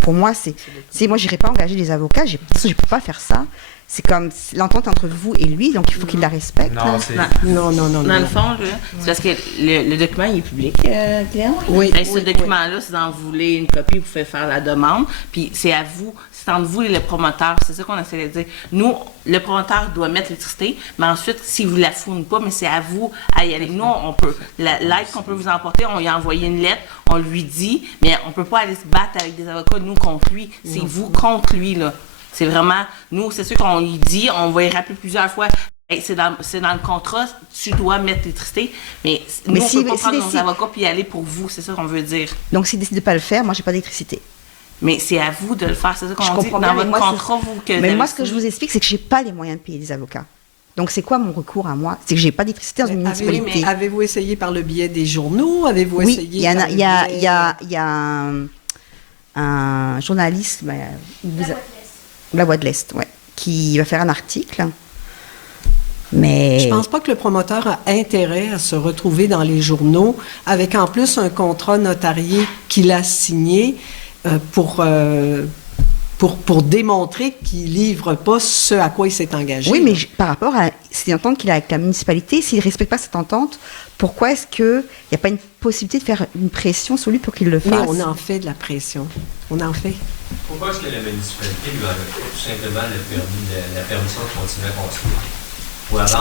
pour moi, moi, je n'irai pas engager des avocats, je ne peux pas faire ça. C'est comme l'entente entre vous et lui, donc il faut qu'il la respecte. Non. Dans le fond, c'est parce que le document, il est public, Cléon. Oui. Ce document-là, si vous en voulez une copie, vous pouvez faire la demande. Puis c'est à vous, c'est entre vous et le promoteur. C'est ça qu'on essaie de dire. Nous, le promoteur doit mettre l'électricité, mais ensuite, s'il ne vous la fournit pas, mais c'est à vous à y aller. Nous, on peut. L'aide qu'on peut vous emporter, on lui a envoyé une lettre, on lui dit, mais on ne peut pas aller se battre avec des avocats, nous, contre lui. C'est vous contre lui, là. C'est vraiment, nous, c'est sûr qu'on lui dit, on va y rappeler plusieurs fois, hey, c'est dans le contrat, tu dois mettre l'électricité, mais nous, on ne peut pas prendre nos avocats puis y aller pour vous, c'est ça qu'on veut dire. Donc, s'il décide de ne pas le faire, moi, j'ai pas d'électricité. Mais c'est à vous de le faire, c'est ça qu'on dit. Dans votre contrat, mais moi, ce que je vous explique, c'est que j'ai pas les moyens de payer des avocats. Donc, c'est quoi mon recours à moi? C'est que j'ai pas d'électricité dans une municipalité. Mais avez-vous essayé par le biais des journaux? Avez-vous essayé il y a un journaliste, La Voix de l'Est, ouais, qui va faire un article. Mais... Je pense pas que le promoteur a intérêt à se retrouver dans les journaux avec en plus un contrat notarié qu'il a signé pour pour démontrer qu'il ne livre pas ce à quoi il s'est engagé. Oui, mais par rapport à cette entente qu'il a avec la municipalité, s'il ne respecte pas cette entente, pourquoi est-ce qu'il n'y a pas une possibilité de faire une pression sur lui pour qu'il le fasse? Mais on en fait de la pression. On en fait. Pourquoi est-ce que la municipalité lui enlève tout simplement la permission de continuer à construire?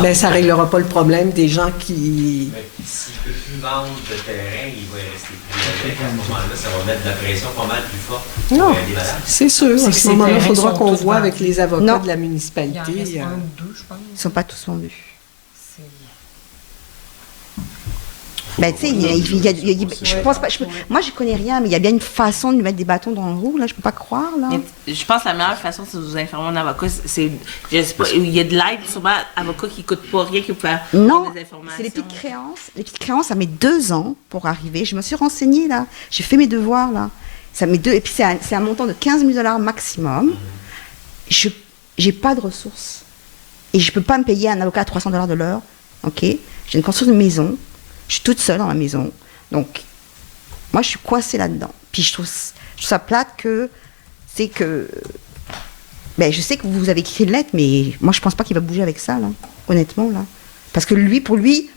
Mais ça ne réglera pas le problème des gens qui... S'il ne peut plus vendre de terrain, il va rester plus avec. À ce moment-là, ça va mettre de la pression pas mal plus forte pour les malades. C'est sûr. À ce moment-là, il faudra qu'on voit vendus. avec les avocats de la municipalité. Il en reste un ou deux, je pense. Ils ne sont pas tous vendus. Ben, tu sais, je pense pas. Moi, je connais rien, mais il y a bien une façon de lui mettre des bâtons dans le roue, là. Je peux pas croire, là. Mais je pense que la meilleure façon, c'est de vous informer un avocat. C'est, je sais pas, il y a de l'aide, sûrement, avocat qui ne coûte pas rien, qui peut faire des informations. C'est les petites créances. Les petites créances, ça met 2 ans pour arriver. Je me suis renseignée, là. J'ai fait mes devoirs, là. Ça met 2... Et puis, c'est un montant de 15 000 $ maximum. J'ai pas de ressources. Et je peux pas me payer un avocat à 300 $ de l'heure. OK? J'ai une construction de maison. Je suis toute seule dans ma maison. Donc, moi, je suis coincée là-dedans. Puis, je trouve ça plate que... C'est que... Ben, je sais que vous avez écrit une lettre, mais moi, je pense pas qu'il va bouger avec ça, là. Honnêtement, là. Parce que pour lui,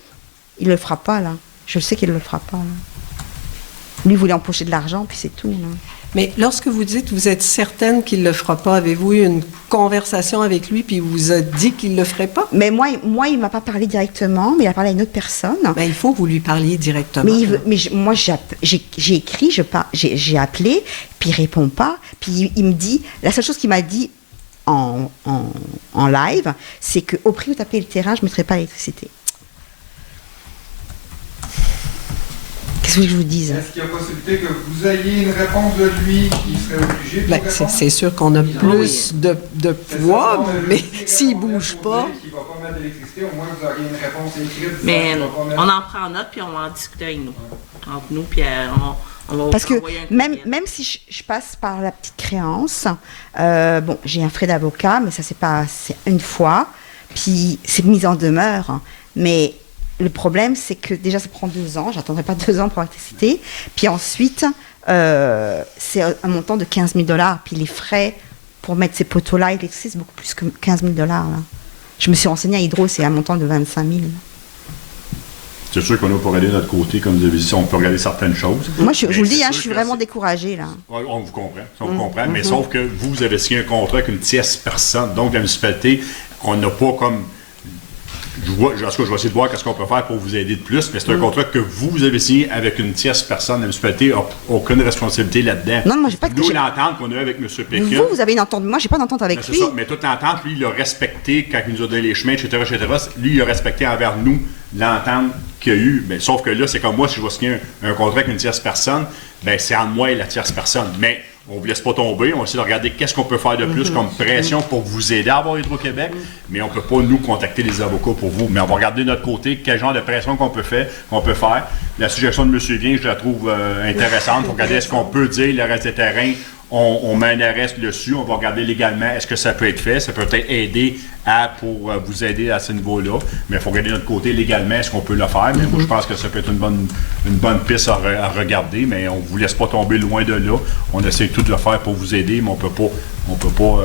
il le fera pas, là. Je sais qu'il le fera pas, là. Lui, il voulait empocher de l'argent, puis c'est tout, là. Mais lorsque vous dites que vous êtes certaine qu'il ne le fera pas, avez-vous eu une conversation avec lui puis il vous a dit qu'il ne le ferait pas? Mais moi il ne m'a pas parlé directement, mais il a parlé à une autre personne. Mais il faut que vous lui parliez directement. Moi, j'ai écrit, j'ai appelé, puis il ne répond pas. Puis il me dit, la seule chose qu'il m'a dit en live, c'est qu'au prix où tu as payé le terrain, je ne mettrai pas l'électricité. Qu'est-ce que je vous dise? Est-ce qu'il y a possibilité que vous ayez une réponse de lui qui serait obligé de répondre? C'est sûr qu'on a plus de poids, mais s'il ne bouge pas... Qui va pas mettre d'électricité, au moins vous auriez une réponse écrite. Mais on en prend note, puis on va en discuter avec nous. Entre nous, puis on va... Parce que même si je passe par la petite créance, bon, j'ai un frais d'avocat, mais ça c'est une fois, puis c'est mise en demeure, mais... Le problème, c'est que déjà, ça prend 2 ans. J'attendrai pas 2 ans pour l'électricité. Puis ensuite, c'est un montant de 15 000 $. Puis les frais pour mettre ces poteaux-là, l'électricité, c'est beaucoup plus que 15 000 $. Là. Je me suis renseignée à Hydro, c'est un montant de 25 000. C'est sûr qu'on a pour aller de notre côté, comme vous avez dit, on peut regarder certaines choses. Moi, je vous le dis, je suis vraiment découragée, là. On vous comprend, on vous comprend, mais sauf que vous avez signé un contrat avec une tierce personne. Donc, la municipalité, on n'a pas comme... Je vais essayer de voir ce qu'on peut faire pour vous aider de plus, mais c'est un contrat que vous avez signé avec une tierce personne. La municipalité n'a aucune responsabilité là-dedans. Non, moi, j'ai pas de... Nous, l'entente qu'on a eu avec M. Pékin... Vous avez une entente. Moi, j'ai pas d'entente avec lui. C'est ça, mais toute l'entente, lui, il a respecté quand il nous a donné les chemins, etc., lui, il a respecté envers nous l'entente qu'il y a eu. Ben, sauf que là, c'est comme moi, si je vais signer un contrat avec une tierce personne, ben, c'est entre moi et la tierce personne. Mais on ne vous laisse pas tomber. On va essayer de regarder qu'est-ce qu'on peut faire de plus comme pression pour vous aider à avoir Hydro-Québec. Mais on ne peut pas, nous, contacter les avocats pour vous. Mais on va regarder de notre côté quel genre de pression qu'on peut faire. La suggestion de M. Vien, je la trouve intéressante. Pour regarder est-ce qu'on peut dire le reste des terrains, on met un arrêt dessus. On va regarder légalement est-ce que ça peut être fait. Ça peut peut-être aider pour vous aider à ce niveau-là. Mais il faut regarder de notre côté légalement est-ce qu'on peut le faire. Mais moi, je pense que ça peut être une bonne piste à regarder. Mais on ne vous laisse pas tomber loin de là. On essaie tout de le faire pour vous aider, mais on ne peut pas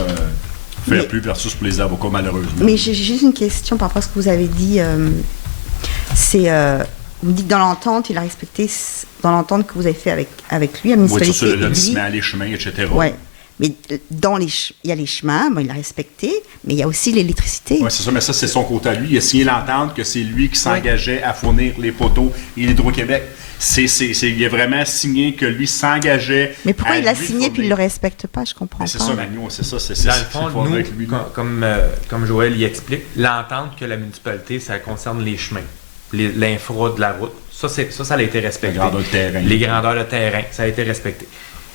faire plus versus pour les avocats, malheureusement. Mais j'ai juste une question par rapport à ce que vous avez dit. Vous dites dans l'entente, il a respecté dans l'entente que vous avez fait avec lui, à la municipalité. Oui, sur le lotissement, les chemins, etc. Oui, mais il y a les chemins, il a respecté, mais il y a aussi l'électricité. Oui, c'est ça, mais ça, c'est son côté à lui. Il a signé l'entente que c'est lui qui s'engageait à fournir les poteaux et l'Hydro-Québec. Il a vraiment signé que lui s'engageait. Mais pourquoi il l'a signé puis il ne le respecte pas? Je comprends pas. C'est ça, Magno, c'est ça. Dans le fond, nous, comme Joël y explique, l'entente que la municipalité, ça concerne les chemins. L'infra de la route, ça a été respecté. Les grandeurs de terrain, ça a été respecté.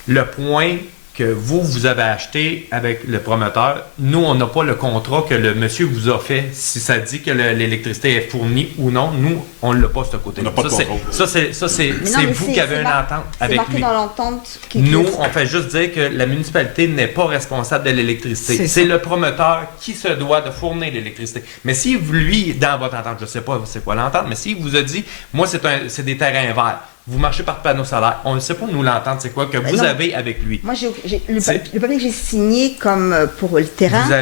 Le point que vous avez acheté avec le promoteur, nous, on n'a pas le contrat que le monsieur vous a fait. Si ça dit que l'électricité est fournie ou non, nous, on ne l'a pas, ce côté-là. C'est vous qui avez une entente avec lui. C'est marqué dans l'entente. Nous, on fait juste dire que la municipalité n'est pas responsable de l'électricité. C'est le promoteur qui se doit de fournir l'électricité. Mais si lui, dans votre entente, je ne sais pas c'est quoi l'entente, mais s'il vous a dit, moi, c'est des terrains verts, Vous marchez par panneau solaire. On ne sait pas, nous, l'entente, c'est quoi que vous avez avec lui. Moi, le papier que j'ai signé comme pour le terrain. Vous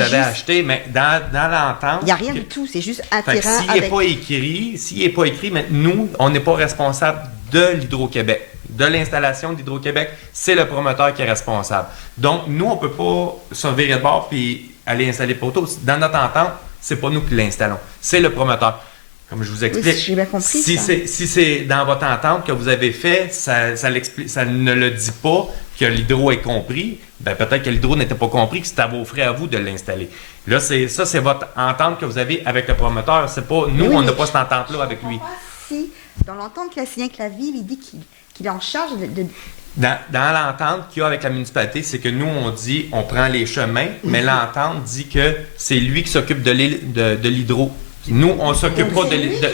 avez acheté, mais dans l'entente. Il n'y a rien du tout, c'est juste un terrain. S'il n'est pas écrit, mais nous, on n'est pas responsable de l'Hydro-Québec. De l'installation d'Hydro-Québec, c'est le promoteur qui est responsable. Donc, nous, on ne peut pas se virer de bord et aller installer le poteau. Dans notre entente, c'est pas nous qui l'installons, c'est le promoteur. Comme je vous explique, j'ai bien compris, si c'est dans votre entente que vous avez fait, ça ne le dit pas que l'hydro est compris, ben peut-être que l'hydro n'était pas compris, que c'est à vos frais à vous de l'installer. Là, c'est votre entente que vous avez avec le promoteur. C'est pas nous, on n'a pas cette entente-là avec lui. Si, dans l'entente qu'il a signée avec la ville, il dit qu'il est en charge de... Dans l'entente qu'il y a avec la municipalité, c'est que nous, on dit, on prend les chemins, mais l'entente dit que c'est lui qui s'occupe de l'hydro. Nous, on ne s'occupe pas de l'hydro.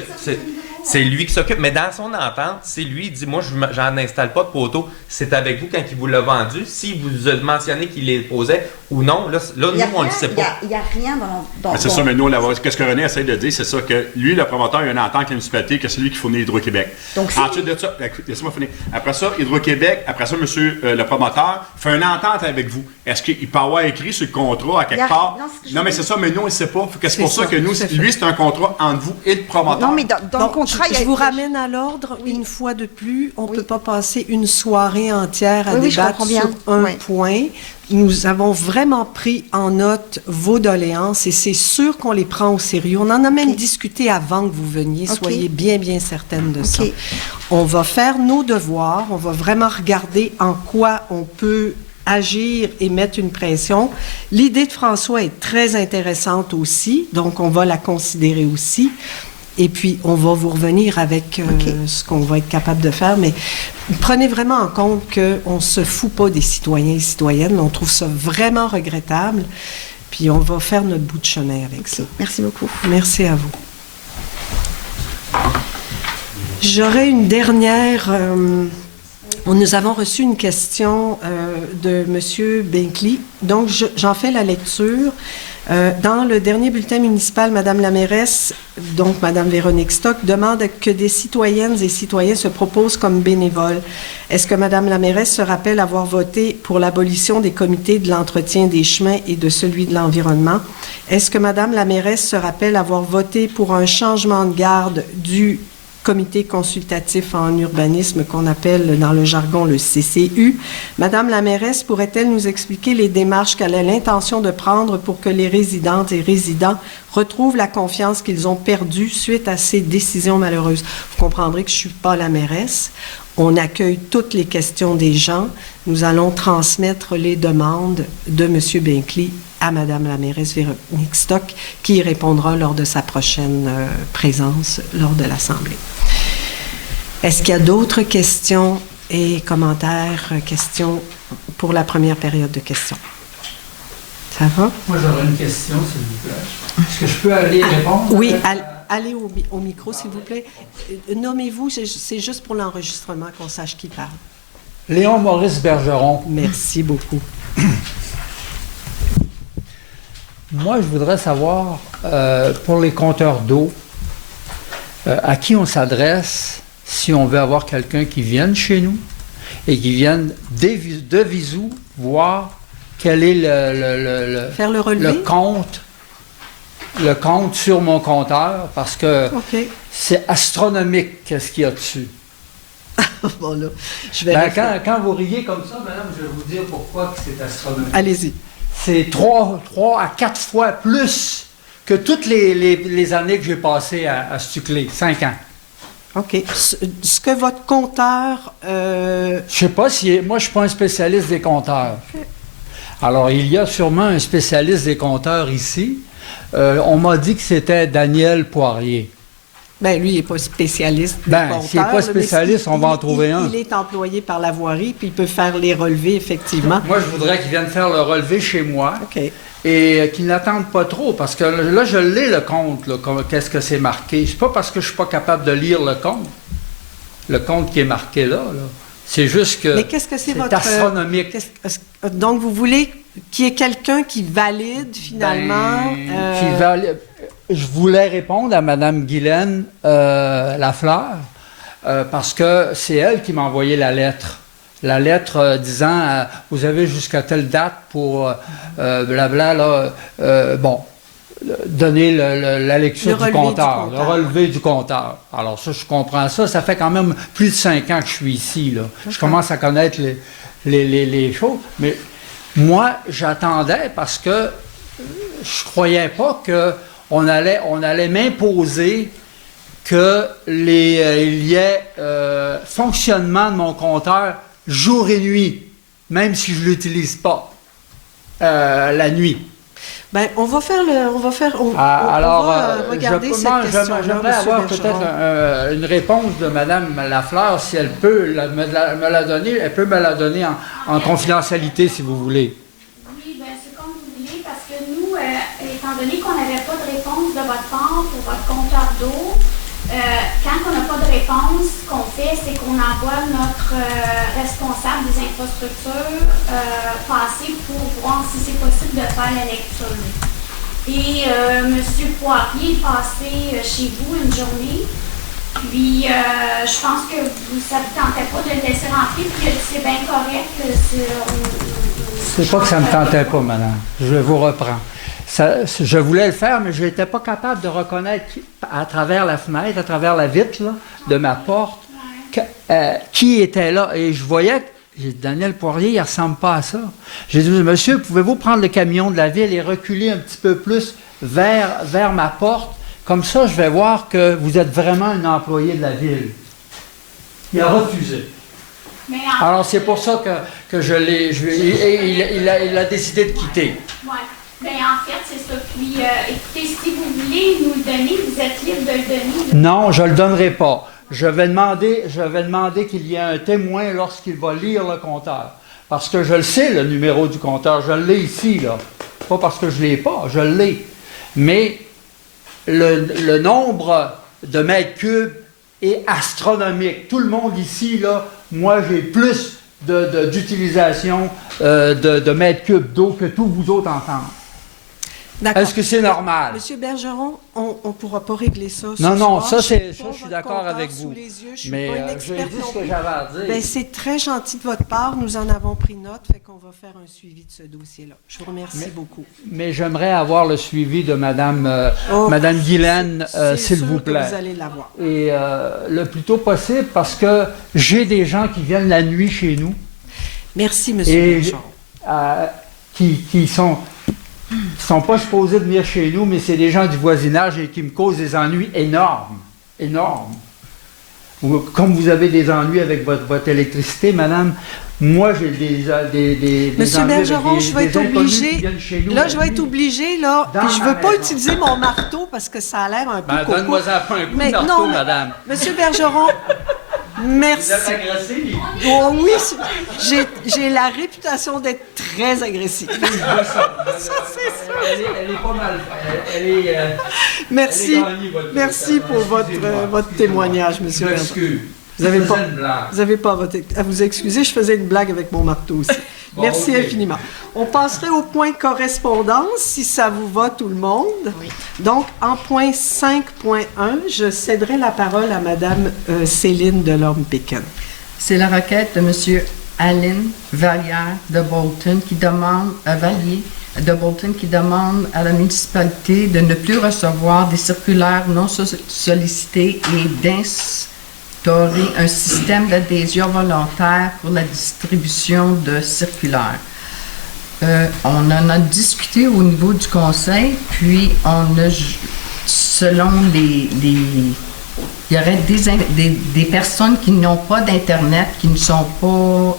C'est lui qui s'occupe, mais dans son entente, c'est lui, il dit, moi, j'en installe pas de poteau. C'est avec vous quand il vous l'a vendu. Si vous a mentionné qu'il les posait ou non, là nous, on ne le sait pas. Il n'y a rien dans c'est ça, mais nous, qu'est-ce que René essaie de dire, c'est ça, que lui, le promoteur, il a une entente avec la municipalité, que c'est lui qui fournit Hydro-Québec. Donc, ensuite de ça, laissez-moi finir. Après ça, Hydro-Québec, après ça, monsieur le promoteur, fait une entente avec vous. Est-ce qu'il peut avoir écrit sur le contrat à quelque part? Non, mais c'est ça, mais nous, on ne sait pas. C'est pour ça que nous, lui, c'est un contrat entre vous et le promoteur. Non, mais dans le contrat, je vous ramène à l'ordre une fois de plus. On ne peut pas passer une soirée entière à débattre sur un point. Nous avons vraiment pris en note vos doléances et c'est sûr qu'on les prend au sérieux. On en a même discuté avant que vous veniez. Soyez bien certaine de ça. On va faire nos devoirs. On va vraiment regarder en quoi on peut agir et mettre une pression. L'idée de François est très intéressante aussi, donc on va la considérer aussi. Et puis, on va vous revenir avec ce qu'on va être capable de faire. Mais prenez vraiment en compte qu'on ne se fout pas des citoyens et citoyennes. On trouve ça vraiment regrettable. Puis, on va faire notre bout de chemin avec ça. Merci beaucoup. Merci à vous. J'aurais une dernière... nous avons reçu une question de M. Binkley. Donc, j'en fais la lecture. Dans le dernier bulletin municipal, Mme la mairesse, donc Mme Véronique Stock, demande que des citoyennes et citoyens se proposent comme bénévoles. Est-ce que Mme la mairesse se rappelle avoir voté pour l'abolition des comités de l'entretien des chemins et de celui de l'environnement? Est-ce que Mme la mairesse se rappelle avoir voté pour un changement de garde du comité consultatif en urbanisme qu'on appelle dans le jargon le CCU. Madame la mairesse pourrait-elle nous expliquer les démarches qu'elle a l'intention de prendre pour que les résidentes et résidents retrouvent la confiance qu'ils ont perdue suite à ces décisions malheureuses? Vous comprendrez que je ne suis pas la mairesse. On accueille toutes les questions des gens. Nous allons transmettre les demandes de M. Binkley à Mme la mairesse Véronique Stock, qui y répondra lors de sa prochaine présence lors de l'Assemblée. Est-ce qu'il y a d'autres questions et commentaires, questions pour la première période de questions? Ça va? Moi, j'aurais une question, s'il vous plaît. Est-ce que je peux aller répondre? Oui, allez au micro, s'il vous plaît. Nommez-vous, c'est juste pour l'enregistrement, qu'on sache qui parle. Léon Maurice Bergeron. Merci beaucoup. Moi, je voudrais savoir, pour les compteurs d'eau, à qui on s'adresse si on veut avoir quelqu'un qui vienne chez nous et qui vienne de visu voir quel est faire le relevé? le compte sur mon compteur, parce que c'est astronomique ce qu'il y a dessus. Bon, là, je vais quand vous riez comme ça, madame, je vais vous dire pourquoi c'est astronomique. Allez-y. C'est 3 à 4 fois plus que toutes les années que j'ai passées à Stuclé, 5 ans. OK. Ce que votre compteur... Je sais pas si... Moi, je suis pas un spécialiste des compteurs. Okay. Alors, il y a sûrement un spécialiste des compteurs ici. On m'a dit que c'était Daniel Poirier. Bien, lui, il n'est pas spécialiste des compteurs. S'il n'est pas spécialiste, on va en trouver un. Il est employé par la voirie, puis il peut faire les relevés, effectivement. Moi, je voudrais qu'il vienne faire le relevé chez moi. OK. Et qu'il n'attende pas trop, parce que là, je l'ai le compte, qu'est-ce que c'est marqué. C'est pas parce que je suis pas capable de lire le compte qui est marqué là. C'est juste que... Mais qu'est-ce que c'est votre... astronomique. Donc, vous voulez qu'il y ait quelqu'un qui valide, finalement... Je voulais répondre à Mme Guylaine Lafleur. parce que c'est elle qui m'a envoyé la lettre. La lettre disant vous avez jusqu'à telle date pour blabla, là, donner la lecture du compteur, le relevé du compteur. Alors ça, je comprends ça. Ça fait quand même plus de 5 ans que je suis ici, là. Je commence à connaître les choses. Mais moi, j'attendais parce que je croyais pas qu'on allait m'imposer que il y ait fonctionnement de mon compteur jour et nuit, même si je ne l'utilise pas la nuit. Bien, on va regarder cette question-là. J'aimerais avoir peut-être une réponse de Mme Lafleur, si elle peut me la donner. Elle peut me la donner en confidentialité, si vous voulez. Oui, bien, c'est comme vous voulez, parce que nous, étant donné qu'on n'avait pas de réponse de votre part pour votre compteur d'eau, quand on n'a pas de réponse, ce qu'on fait, c'est qu'on envoie notre responsable des infrastructures passer pour voir si c'est possible de faire la lecture. Et M. Poirier est passé chez vous une journée, puis je pense que ça ne vous tentait pas de le laisser rentrer, puis il a dit c'est bien correct. C'est pas que ça ne me tentait pas, madame. Je vous reprends. Je voulais le faire, mais je n'étais pas capable de reconnaître à travers la fenêtre, à travers la vitre là, de ma porte, qui était là. Et je voyais que Daniel Poirier, il ne ressemble pas à ça. J'ai dit, monsieur, pouvez-vous prendre le camion de la ville et reculer un petit peu plus vers ma porte? Comme ça, je vais voir que vous êtes vraiment un employé de la ville. Il a refusé. Alors, c'est pour ça que je l'ai... Il a décidé de quitter. Ouais. Bien, en fait, c'est ça. Puis, écoutez, si vous voulez nous le donner, vous êtes libre de le donner. Non, je ne le donnerai pas. Je vais demander qu'il y ait un témoin lorsqu'il va lire le compteur. Parce que je le sais, le numéro du compteur. Je l'ai ici, là. Pas parce que je ne l'ai pas, je l'ai. Mais le nombre de mètres cubes est astronomique. Tout le monde ici, là, moi, j'ai plus d'utilisation de mètres cubes d'eau que tous vous autres ensemble. Est-ce que c'est normal? Monsieur Bergeron, on ne pourra pas régler ça. Non, ça, je suis d'accord avec vous. Mais j'ai dit ce que j'avais à dire. Ben, c'est très gentil de votre part. Nous en avons pris note. Fait qu'on va faire un suivi de ce dossier-là. Je vous remercie beaucoup. Mais j'aimerais avoir le suivi de Madame Guylaine, s'il vous plaît. Vous allez l'avoir. Et le plus tôt possible, parce que j'ai des gens qui viennent la nuit chez nous. Merci, Monsieur Bergeron. Qui sont pas supposés venir chez nous, mais c'est des gens du voisinage et qui me causent des ennuis énormes. Énormes. Comme vous avez des ennuis avec votre électricité, madame, moi j'ai des Monsieur ennuis Bergeron, avec je vais être obligé. Là, je vais être obligé, là. Puis je veux pas utiliser mon marteau parce que ça a l'air un peu coco. Donne-moi ça un coup de marteau, madame. Monsieur Bergeron, merci. Vous êtes agressé? Oh, oui, j'ai la réputation d'être très agressive. Ça, c'est sûr. Elle est pas mal. Merci pour votre témoignage, monsieur. Vous n'avez pas à vous excuser, je faisais une blague avec mon marteau aussi. Merci infiniment. On passerait au point correspondance, si ça vous va tout le monde. Oui. Donc, en point 5.1, je céderai la parole à Mme Céline Delorme-Pékin. C'est la requête de M. Allen Vallière de Bolton qui demande à la municipalité de ne plus recevoir des circulaires non sollicitées et d'instaurer un système d'adhésion volontaire pour la distribution de circulaires. On en a discuté au niveau du conseil, puis selon il y aurait des personnes qui n'ont pas d'Internet, qui ne sont pas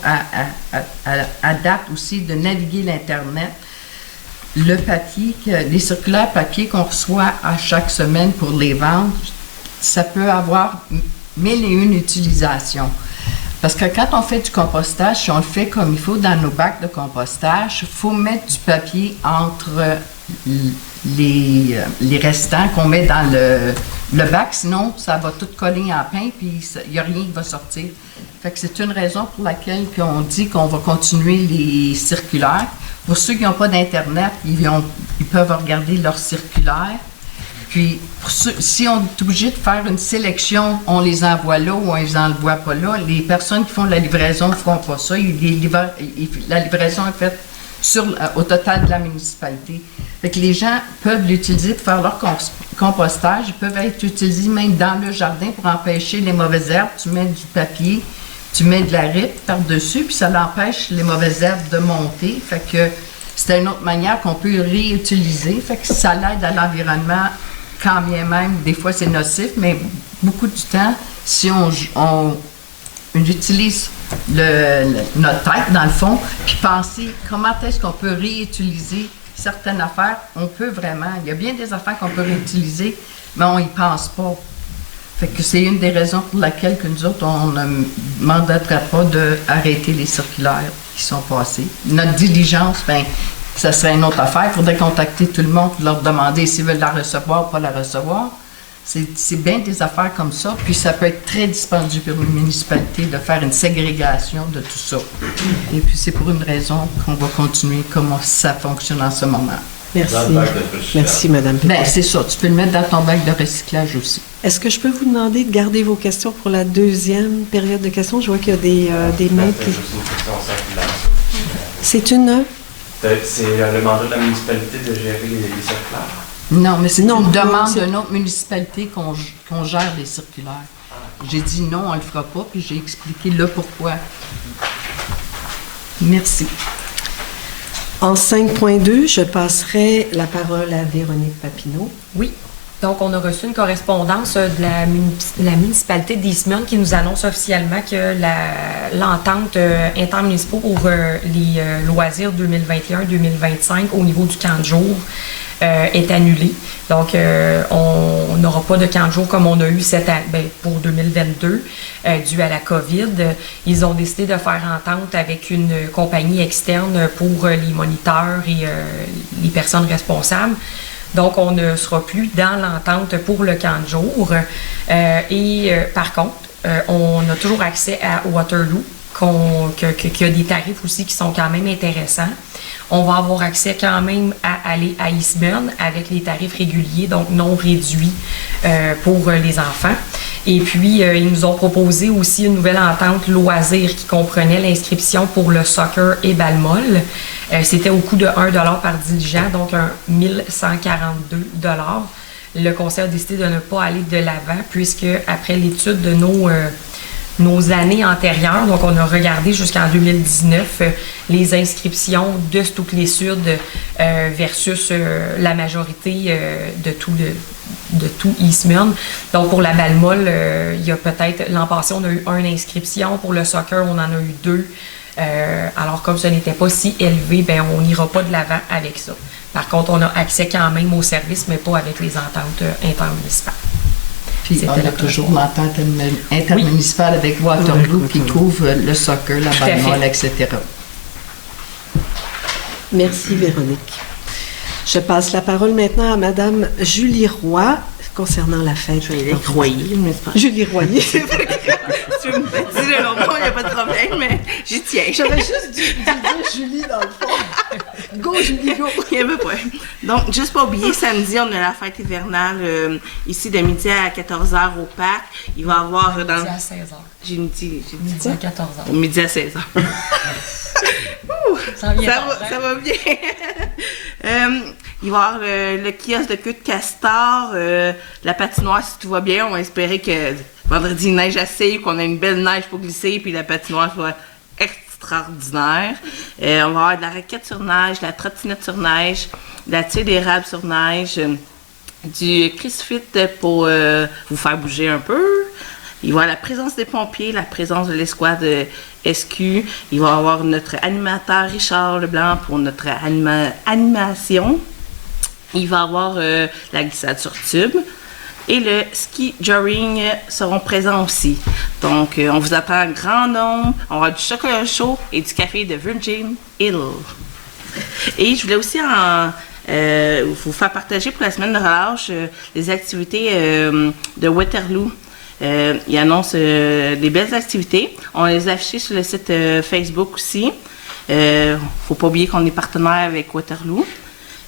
à date aussi de naviguer l'Internet. Le papier, les circulaires papier qu'on reçoit à chaque semaine pour les vendre, ça peut avoir 1001 utilisations. Parce que quand on fait du compostage, si on le fait comme il faut dans nos bacs de compostage, il faut mettre du papier entre les restants qu'on met dans le bac, sinon ça va tout coller en pain puis il n'y a rien qui va sortir. Fait que c'est une raison pour laquelle on dit qu'on va continuer les circulaires. Pour ceux qui n'ont pas d'Internet, ils peuvent regarder leurs circulaires. Puis, si on est obligé de faire une sélection, on les envoie là ou on les envoie pas là, les personnes qui font la livraison ne feront pas ça. La livraison est faite au total de la municipalité. Fait que les gens peuvent l'utiliser pour faire leur compostage. Ils peuvent être utilisés même dans le jardin pour empêcher les mauvaises herbes. Tu mets du papier, tu mets de la ripe par-dessus, puis ça l'empêche les mauvaises herbes de monter. Fait que c'est une autre manière qu'on peut réutiliser. Fait que ça l'aide à l'environnement, quand bien même, des fois c'est nocif, mais beaucoup du temps, si on utilise notre tête, dans le fond, puis penser comment est-ce qu'on peut réutiliser certaines affaires, on peut vraiment. Il y a bien des affaires qu'on peut réutiliser, mais on n'y pense pas. Fait que c'est une des raisons pour laquelle que nous autres, on ne mandaterait pas d'arrêter les circulaires qui sont passés. Notre diligence, bien, ça serait une autre affaire. Il faudrait contacter tout le monde pour leur demander s'ils veulent la recevoir ou pas la recevoir. C'est bien des affaires comme ça. Puis ça peut être très dispendieux pour une municipalité de faire une ségrégation de tout ça. Et puis c'est pour une raison qu'on va continuer comme ça fonctionne en ce moment. Merci. Merci, Mme Pétain. Bien, c'est ça. Tu peux le mettre dans ton bac de recyclage aussi. Est-ce que je peux vous demander de garder vos questions pour la deuxième période de questions? Je vois qu'il y a des mains qui... C'est une... C'est le mandat de la municipalité de gérer les circulaires? Non, mais c'est une demande d'une autre municipalité qu'on gère les circulaires. J'ai dit non, on ne le fera pas, puis j'ai expliqué le pourquoi. Merci. En 5.2, je passerai la parole à Véronique Papineau. Oui. Donc, on a reçu une correspondance de la municipalité d'Eastman qui nous annonce officiellement que l'entente intermunicipale pour les loisirs 2021-2025 au niveau du camp de jour est annulée. Donc, on n'aura pas de camp de jour comme on a eu pour 2022 dû à la COVID. Ils ont décidé de faire entente avec une compagnie externe pour les moniteurs et les personnes responsables. Donc, on ne sera plus dans l'entente pour le camp de jour. Par contre, on a toujours accès à Waterloo, qui a des tarifs aussi qui sont quand même intéressants. On va avoir accès quand même à aller à Eastman avec les tarifs réguliers, donc non réduits pour les enfants. Et puis, ils nous ont proposé aussi une nouvelle entente loisir qui comprenait l'inscription pour le soccer et balle-molle. C'était au coût de 1 $ par diligent, donc 1142 $. Le conseil a décidé de ne pas aller de l'avant puisque après l'étude de nos années antérieures, donc on a regardé jusqu'en 2019 les inscriptions de Stouclés-Sud versus la majorité de tout Eastman. Donc pour la balle-molle, il y a peut-être, l'an passé on a eu 1 inscription, pour le soccer on en a eu 2. Alors comme ce n'était pas si élevé, ben on n'ira pas de l'avant avec ça. Par contre, on a accès quand même aux services, mais pas avec les ententes intermunicipales. Puis on a toujours l'entente intermunicipale avec Waterloo qui couvre le soccer, la balle-molle, etc. Merci Véronique. Je passe la parole maintenant à Mme Julie Roy concernant la fête. Je vais Royer, mais c'est pas... Julie Royer. Tu me dis le long mot, il n'y a pas de problème, mais j'y tiens. J'aurais juste dû dire Julie dans le fond. Go Julie, go! Il n'y a pas de problème. Donc, juste pas oublier, samedi, on a la fête hivernale ici de midi à 14h au parc. Il va y avoir dans... Midi à 16h. J'ai dit midi à 14h. Midi à 16h. Ça va bien. Il va y avoir le kiosque de queue de castor, la patinoire, si tout va bien. On va espérer que vendredi, il neige assez, qu'on ait une belle neige pour glisser, puis la patinoire soit extraordinaire. On va avoir de la raquette sur neige, de la trottinette sur neige, de la tire d'érable sur neige, du CrossFit pour vous faire bouger un peu. Il va y avoir la présence des pompiers, la présence de l'escouade SQ. Il va y avoir notre animateur Richard Leblanc pour notre animation. Il va y avoir la glissade sur tube. Et le ski joring seront présents aussi. Donc, on vous attend en grand nombre. On va avoir du chocolat chaud et du café de Virgin Hill. Et je voulais aussi vous faire partager pour la semaine de relâche les activités de Waterloo. Ils annoncent des belles activités. On les a affichées sur le site Facebook aussi. Faut pas oublier qu'on est partenaire avec Waterloo.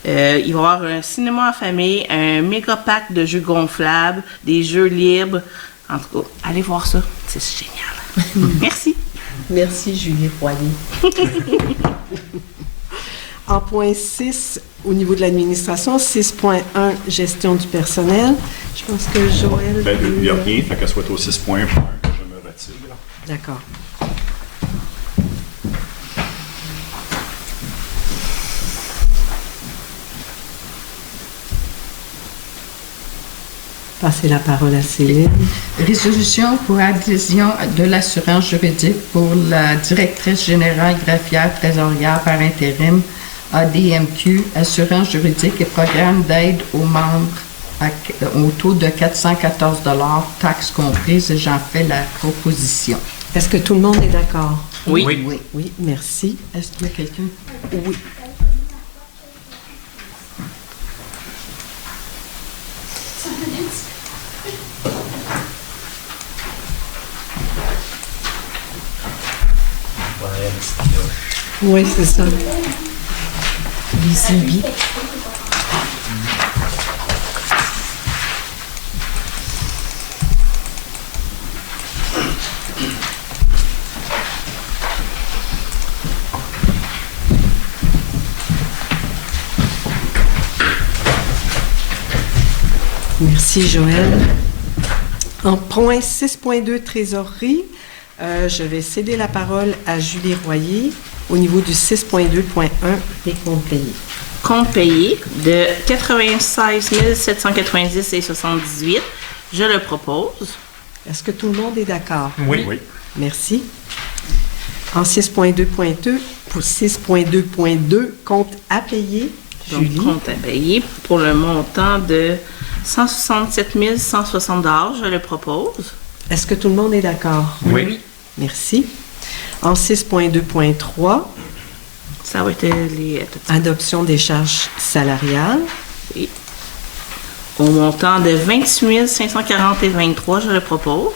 Il va y avoir un cinéma en famille, un méga pack de jeux gonflables, des jeux libres. En tout cas, allez voir ça. C'est génial. Merci. Merci, Julie Royer. En point 6, au niveau de l'administration, 6.1, gestion du personnel. Je pense que Joël... Il n'y a rien, fait qu'elle soit au 6.1 que je me retire. D'accord. Passer la parole à Céline. Résolution pour adhésion de l'assurance juridique pour la directrice générale greffière trésorière par intérim ADMQ, assurance juridique et programme d'aide aux membres au taux de 414 $, taxes comprises, et j'en fais la proposition. Est-ce que tout le monde est d'accord? Oui. Oui. Oui, merci. Est-ce qu'il y a quelqu'un? Oui. Oui, c'est ça. BCB. Merci, Joël. En point 6.2, trésorerie, je vais céder la parole à Julie Royer au niveau du 6.2.1, les comptes payés. Compte payé de 96 790 et 78. Je le propose. Est-ce que tout le monde est d'accord? Oui. Merci. En 6.2.2, pour 6.2.2, compte à payer, Donc, Julie. compte à payer pour le montant de 167 160 $. Je le propose. Est-ce que tout le monde est d'accord? Oui. Merci. En 6.2.3, Ça va être les... adoption des charges salariales. Oui. Au montant de 28 540 et 23, je le propose.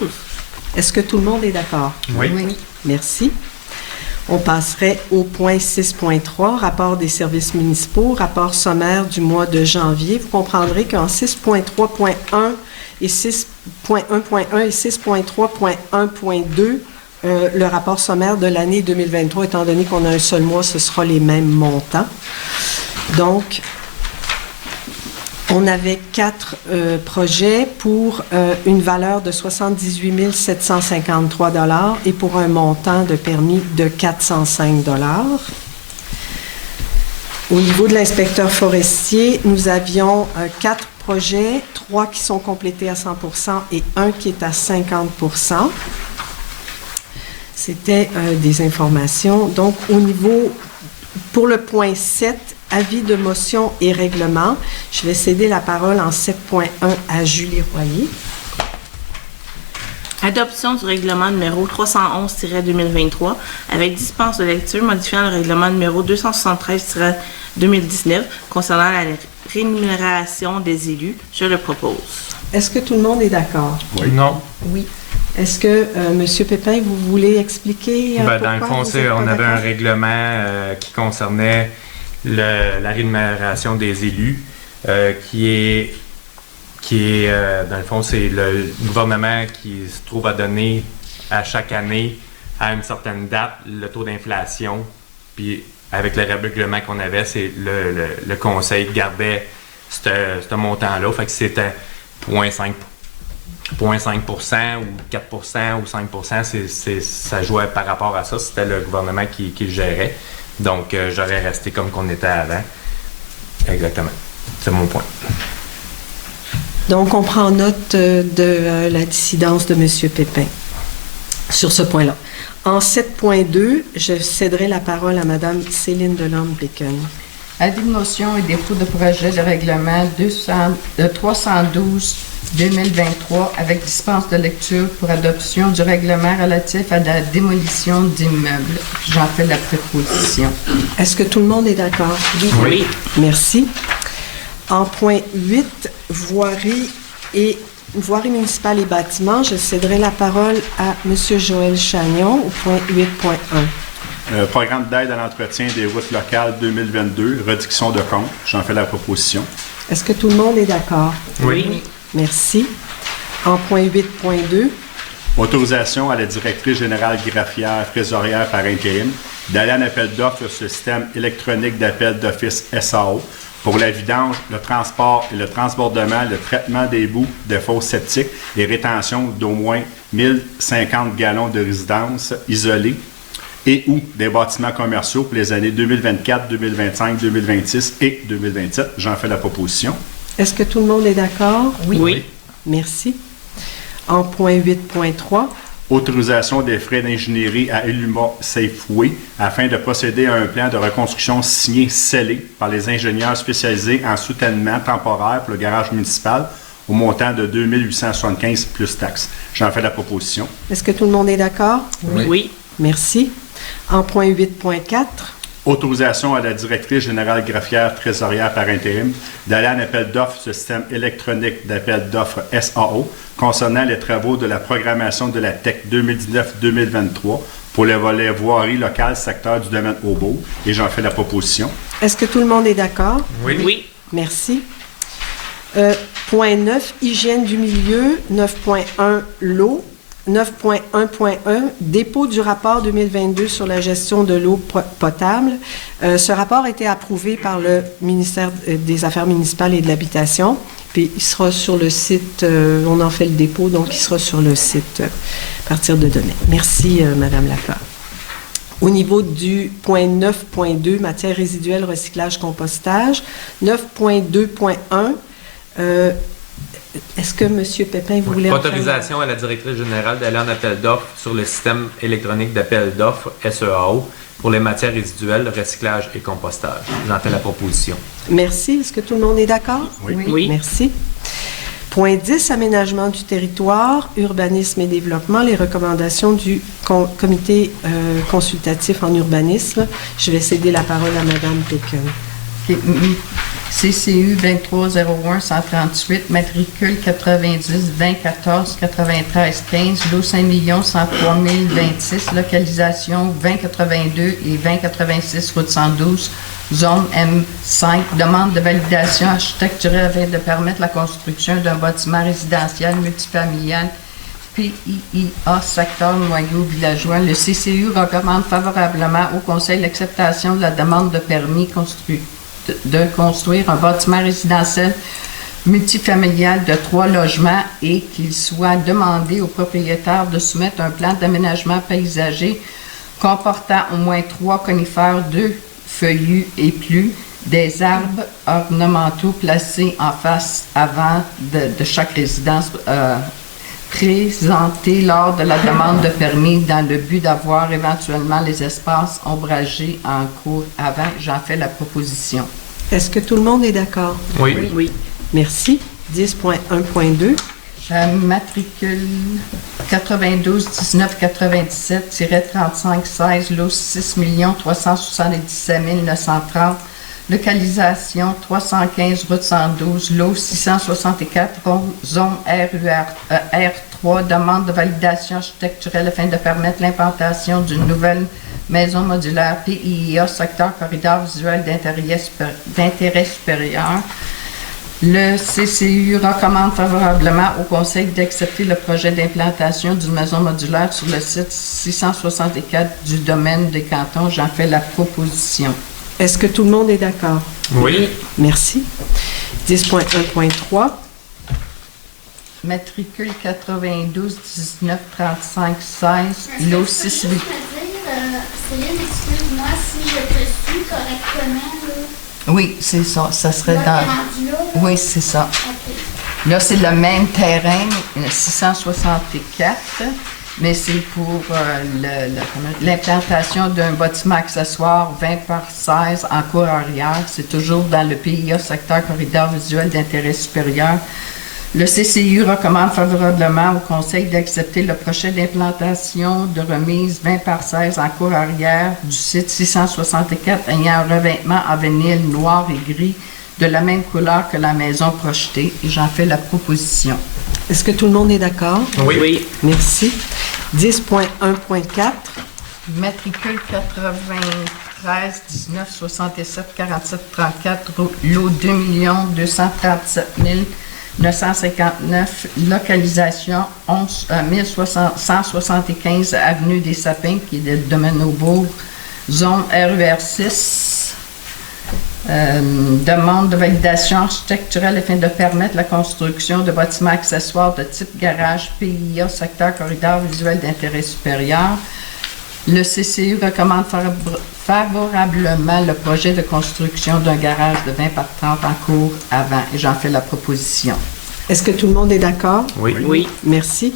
Est-ce que tout le monde est d'accord? Oui. Merci. On passerait au point 6.3, rapport des services municipaux, rapport sommaire du mois de janvier. Vous comprendrez qu'en 6.3.1 et 6.1.1 et 6.3.1.2, le rapport sommaire de l'année 2023, étant donné qu'on a un seul mois, ce sera les mêmes montants. Donc, on avait 4 projets pour une valeur de 78 753 $ et pour un montant de permis de 405 $. Au niveau de l'inspecteur forestier, nous avions 4 projets, 3 qui sont complétés à 100% et 1 qui est à 50%. C'était des informations. Donc, au niveau, pour le point 7, avis de motion et règlement, je vais céder la parole en 7.1 à Julie Royer. Adoption du règlement numéro 311-2023 avec dispense de lecture modifiant le règlement numéro 273-2019 concernant la rémunération des élus. Je le propose. Est-ce que tout le monde est d'accord? Oui. Non. Oui. Est-ce que, M. Pépin, vous voulez expliquer Dans le fond, on avait un règlement qui concernait la rémunération des élus, qui est dans le fond, c'est le gouvernement qui se trouve à donner à chaque année, à une certaine date, le taux d'inflation. Puis avec le règlement qu'on avait, c'est le conseil gardait ce montant-là. Fait que c'était 0,5% ou 4% ou 5%, ça jouait par rapport à ça. C'était le gouvernement qui le gérait. Donc, j'aurais resté comme qu'on était avant. Exactement. C'est mon point. Donc, on prend note de la dissidence de M. Pépin sur ce point-là. En 7.2, je céderai la parole à Mme Céline Delorme-Pékin. Avis de motion et dépôt de projet de règlement 312-2023 avec dispense de lecture pour adoption du règlement relatif à la démolition d'immeubles. J'en fais la proposition. Est-ce que tout le monde est d'accord? Oui. Merci. En point 8, voirie municipale et bâtiments, je céderai la parole à M. Joël Chagnon au point 8.1. Programme d'aide à l'entretien des routes locales 2022, réduction de compte. J'en fais la proposition. Est-ce que tout le monde est d'accord? Oui. Merci. En point 8.2. Autorisation à la directrice générale graphière trésorière par intérim d'aller en appel d'offres sur le système électronique d'appel d'office SAO pour la vidange, le transport et le transbordement, le traitement des boues de fosses septiques et rétention d'au moins 1050 gallons de résidence isolée et ou des bâtiments commerciaux pour les années 2024, 2025, 2026 et 2027. J'en fais la proposition. Est-ce que tout le monde est d'accord? Oui. Merci. En point 8.3. Autorisation des frais d'ingénierie à Illuma Safeway afin de procéder à un plan de reconstruction signé scellé par les ingénieurs spécialisés en soutènement temporaire pour le garage municipal au montant de 2875 plus taxes. J'en fais la proposition. Est-ce que tout le monde est d'accord? Oui. Merci. En point 8.4. Autorisation à la directrice générale graphière trésorière par intérim d'aller en appel d'offres sur le système électronique d'appel d'offres SAO concernant les travaux de la programmation de la TEC 2019-2023 pour le volet voirie locale secteur du domaine Aubourg. Et j'en fais la proposition. Est-ce que tout le monde est d'accord? Oui. Merci. Point 9, hygiène du milieu. 9.1, l'eau. 9.1.1, dépôt du rapport 2022 sur la gestion de l'eau potable. Ce rapport a été approuvé par le ministère des Affaires municipales et de l'Habitation. Puis il sera sur le site, on en fait le dépôt, donc il sera sur le site à partir de demain. Merci, Madame Lafleur. Au niveau du point 9.2, matières résiduelles, recyclage, compostage. 9.2.1, est-ce que M. Pépin voulait... Autorisation à la directrice générale d'aller en appel d'offres sur le système électronique d'appel d'offres SEAO pour les matières résiduelles, recyclage et compostage. J'en fais la proposition. Merci. Est-ce que tout le monde est d'accord? Oui. Merci. Point 10, aménagement du territoire, urbanisme et développement, les recommandations du comité consultatif en urbanisme. Je vais céder la parole à Mme Pékin. CCU 2301-138, matricule 90-2014-93-15, lot 5 103 026, localisation 2082 et 2086, route 112, zone M5, demande de validation architecturale afin de permettre la construction d'un bâtiment résidentiel multifamilial PIIA, secteur noyau villageois. Le CCU recommande favorablement au Conseil l'acceptation de la demande de permis de construire un bâtiment résidentiel multifamilial de 3 logements et qu'il soit demandé au propriétaire de soumettre un plan d'aménagement paysager comportant au moins 3 conifères, 2 feuillus et plus, des arbres ornementaux placés en face avant de chaque résidence présentée lors de la demande de permis dans le but d'avoir éventuellement les espaces ombragés en cours avant. J'en fais la proposition. Est-ce que tout le monde est d'accord? Oui. Merci. 10.1.2. Matricule 92-19-97-35-16, lot 6 377 930, localisation 315, route 112, lot 664, zone R3, demande de validation architecturale afin de permettre l'implantation d'une nouvelle maison modulaire PIIA, secteur corridor visuel d'intérêt supérieur. Le CCU recommande favorablement au Conseil d'accepter le projet d'implantation d'une maison modulaire sur le site 664 du domaine des cantons. J'en fais la proposition. Est-ce que tout le monde est d'accord? Oui. Merci. 10.1.3. Matricule 92 19 35 16, lot 6 8. Céline, excuse-moi si je te suis correctement. Oui, c'est ça. Ça serait dans. Oui, c'est ça. Okay. Là, c'est le même terrain, 664, mais c'est pour l'implantation d'un bâtiment accessoire 20 par 16 en cour arrière. C'est toujours dans le PIA, secteur corridor visuel d'intérêt supérieur. Le CCU recommande favorablement au Conseil d'accepter le projet d'implantation de remise 20 par 16 en cour arrière du site 664 ayant un revêtement en vinyle noir et gris de la même couleur que la maison projetée. Et j'en fais la proposition. Est-ce que tout le monde est d'accord? Oui. Merci. 10.1.4. Matricule 93 19 67 47 34, lot 2 237 959, localisation 175 avenue des Sapins, qui est de Domaine-au-Bourg, zone RER 6. Demande de validation architecturelle afin de permettre la construction de bâtiments accessoires de type garage PIA, secteur corridor visuel d'intérêt supérieur. Le CCU recommande favorablement le projet de construction d'un garage de 20 par 30 en cours avant, et j'en fais la proposition. Est-ce que tout le monde est d'accord? Oui. Oui. Merci.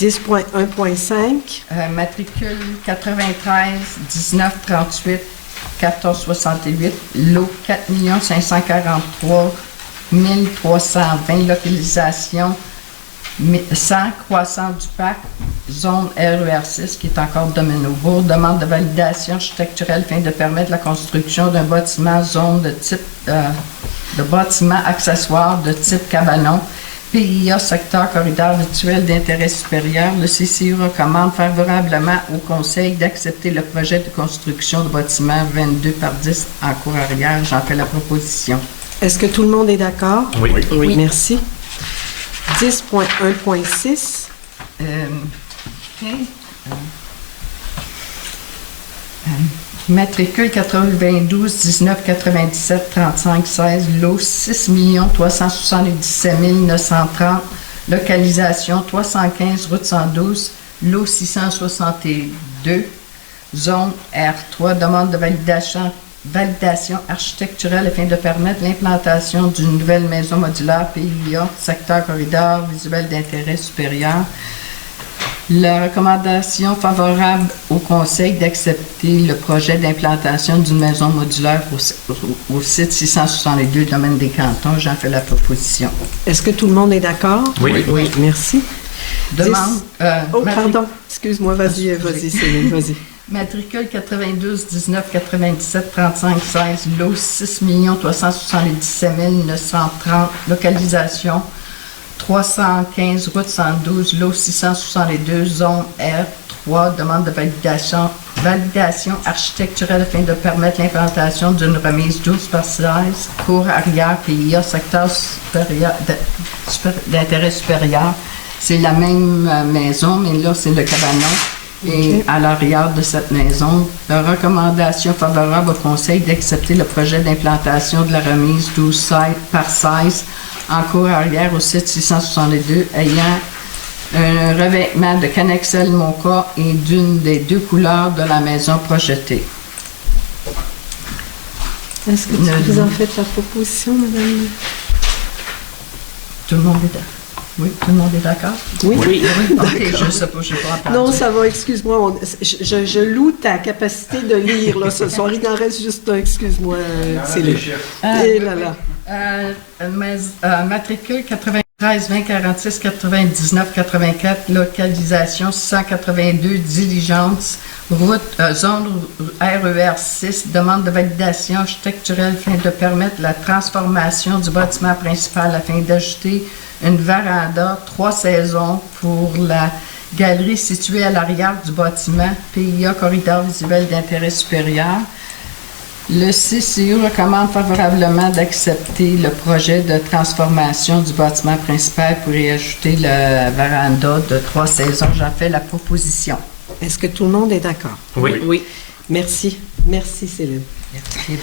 10.1.5. Matricule 93 19 38 14 68, lot 4 543 320, localisation 100 croissant du parc, zone RER 6, qui est encore Domaine-au-Bourg. Demande de validation architecturelle afin de permettre la construction d'un bâtiment zone de type de bâtiment accessoire de type cabanon. PIA, secteur corridor visuel d'intérêt supérieur. Le CCU recommande favorablement au Conseil d'accepter le projet de construction de bâtiment 22 par 10 en cour arrière. J'en fais la proposition. Est-ce que tout le monde est d'accord? Oui. Oui. Merci. 10.1.6. Matricule 92 19 97 35 16, lot 6 377 930, localisation 315 route 112, lot 662, zone R3. Demande de validation architecturelle afin de permettre l'implantation d'une nouvelle maison modulaire PIA, secteur corridor visuel d'intérêt supérieur. La recommandation favorable au Conseil d'accepter le projet d'implantation d'une maison modulaire au site 662 Domaine des Cantons. J'en fais la proposition. Est-ce que tout le monde est d'accord? Oui. Oui. Merci. Demande. Pardon. Excuse-moi. Vas-y, Céline, vas-y. Matricule 92 19 97 35 16, lot 6 377 930, localisation 315 route 112, lot 662, zone R3. Demande de validation architecturelle afin de permettre l'implantation d'une remise 12 par 16, cour arrière PIA, secteur d'intérêt supérieur. C'est la même maison, mais là, c'est le cabanon. Et à l'arrière de cette maison, la recommandation favorable au Conseil d'accepter le projet d'implantation de la remise 12 par 16 en cour arrière au site 662 ayant un revêtement de Canexel Moka et d'une des deux couleurs de la maison projetée. Est-ce que vous en faites la proposition, madame? Tout le monde est d'accord? Oui, tout le monde est d'accord? Oui. OK, je ne sais pas, je n'ai pas entendu. Non, ça va, excuse-moi. Je loue ta capacité de lire, là, ce soir. Il en reste juste un, excuse-moi, Céline. Et là, là. Matricule 93 20 46 99 84, localisation 682, diligence, route, zone RER 6, demande de validation architecturelle afin de permettre la transformation du bâtiment principal afin d'ajouter une véranda 3 saisons pour la galerie située à l'arrière du bâtiment, PIA, corridor visuel d'intérêt supérieur. Le CCU recommande favorablement d'accepter le projet de transformation du bâtiment principal pour y ajouter la véranda de 3 saisons. J'en fais la proposition. Est-ce que tout le monde est d'accord? Oui. Merci. Merci, Céline. Merci.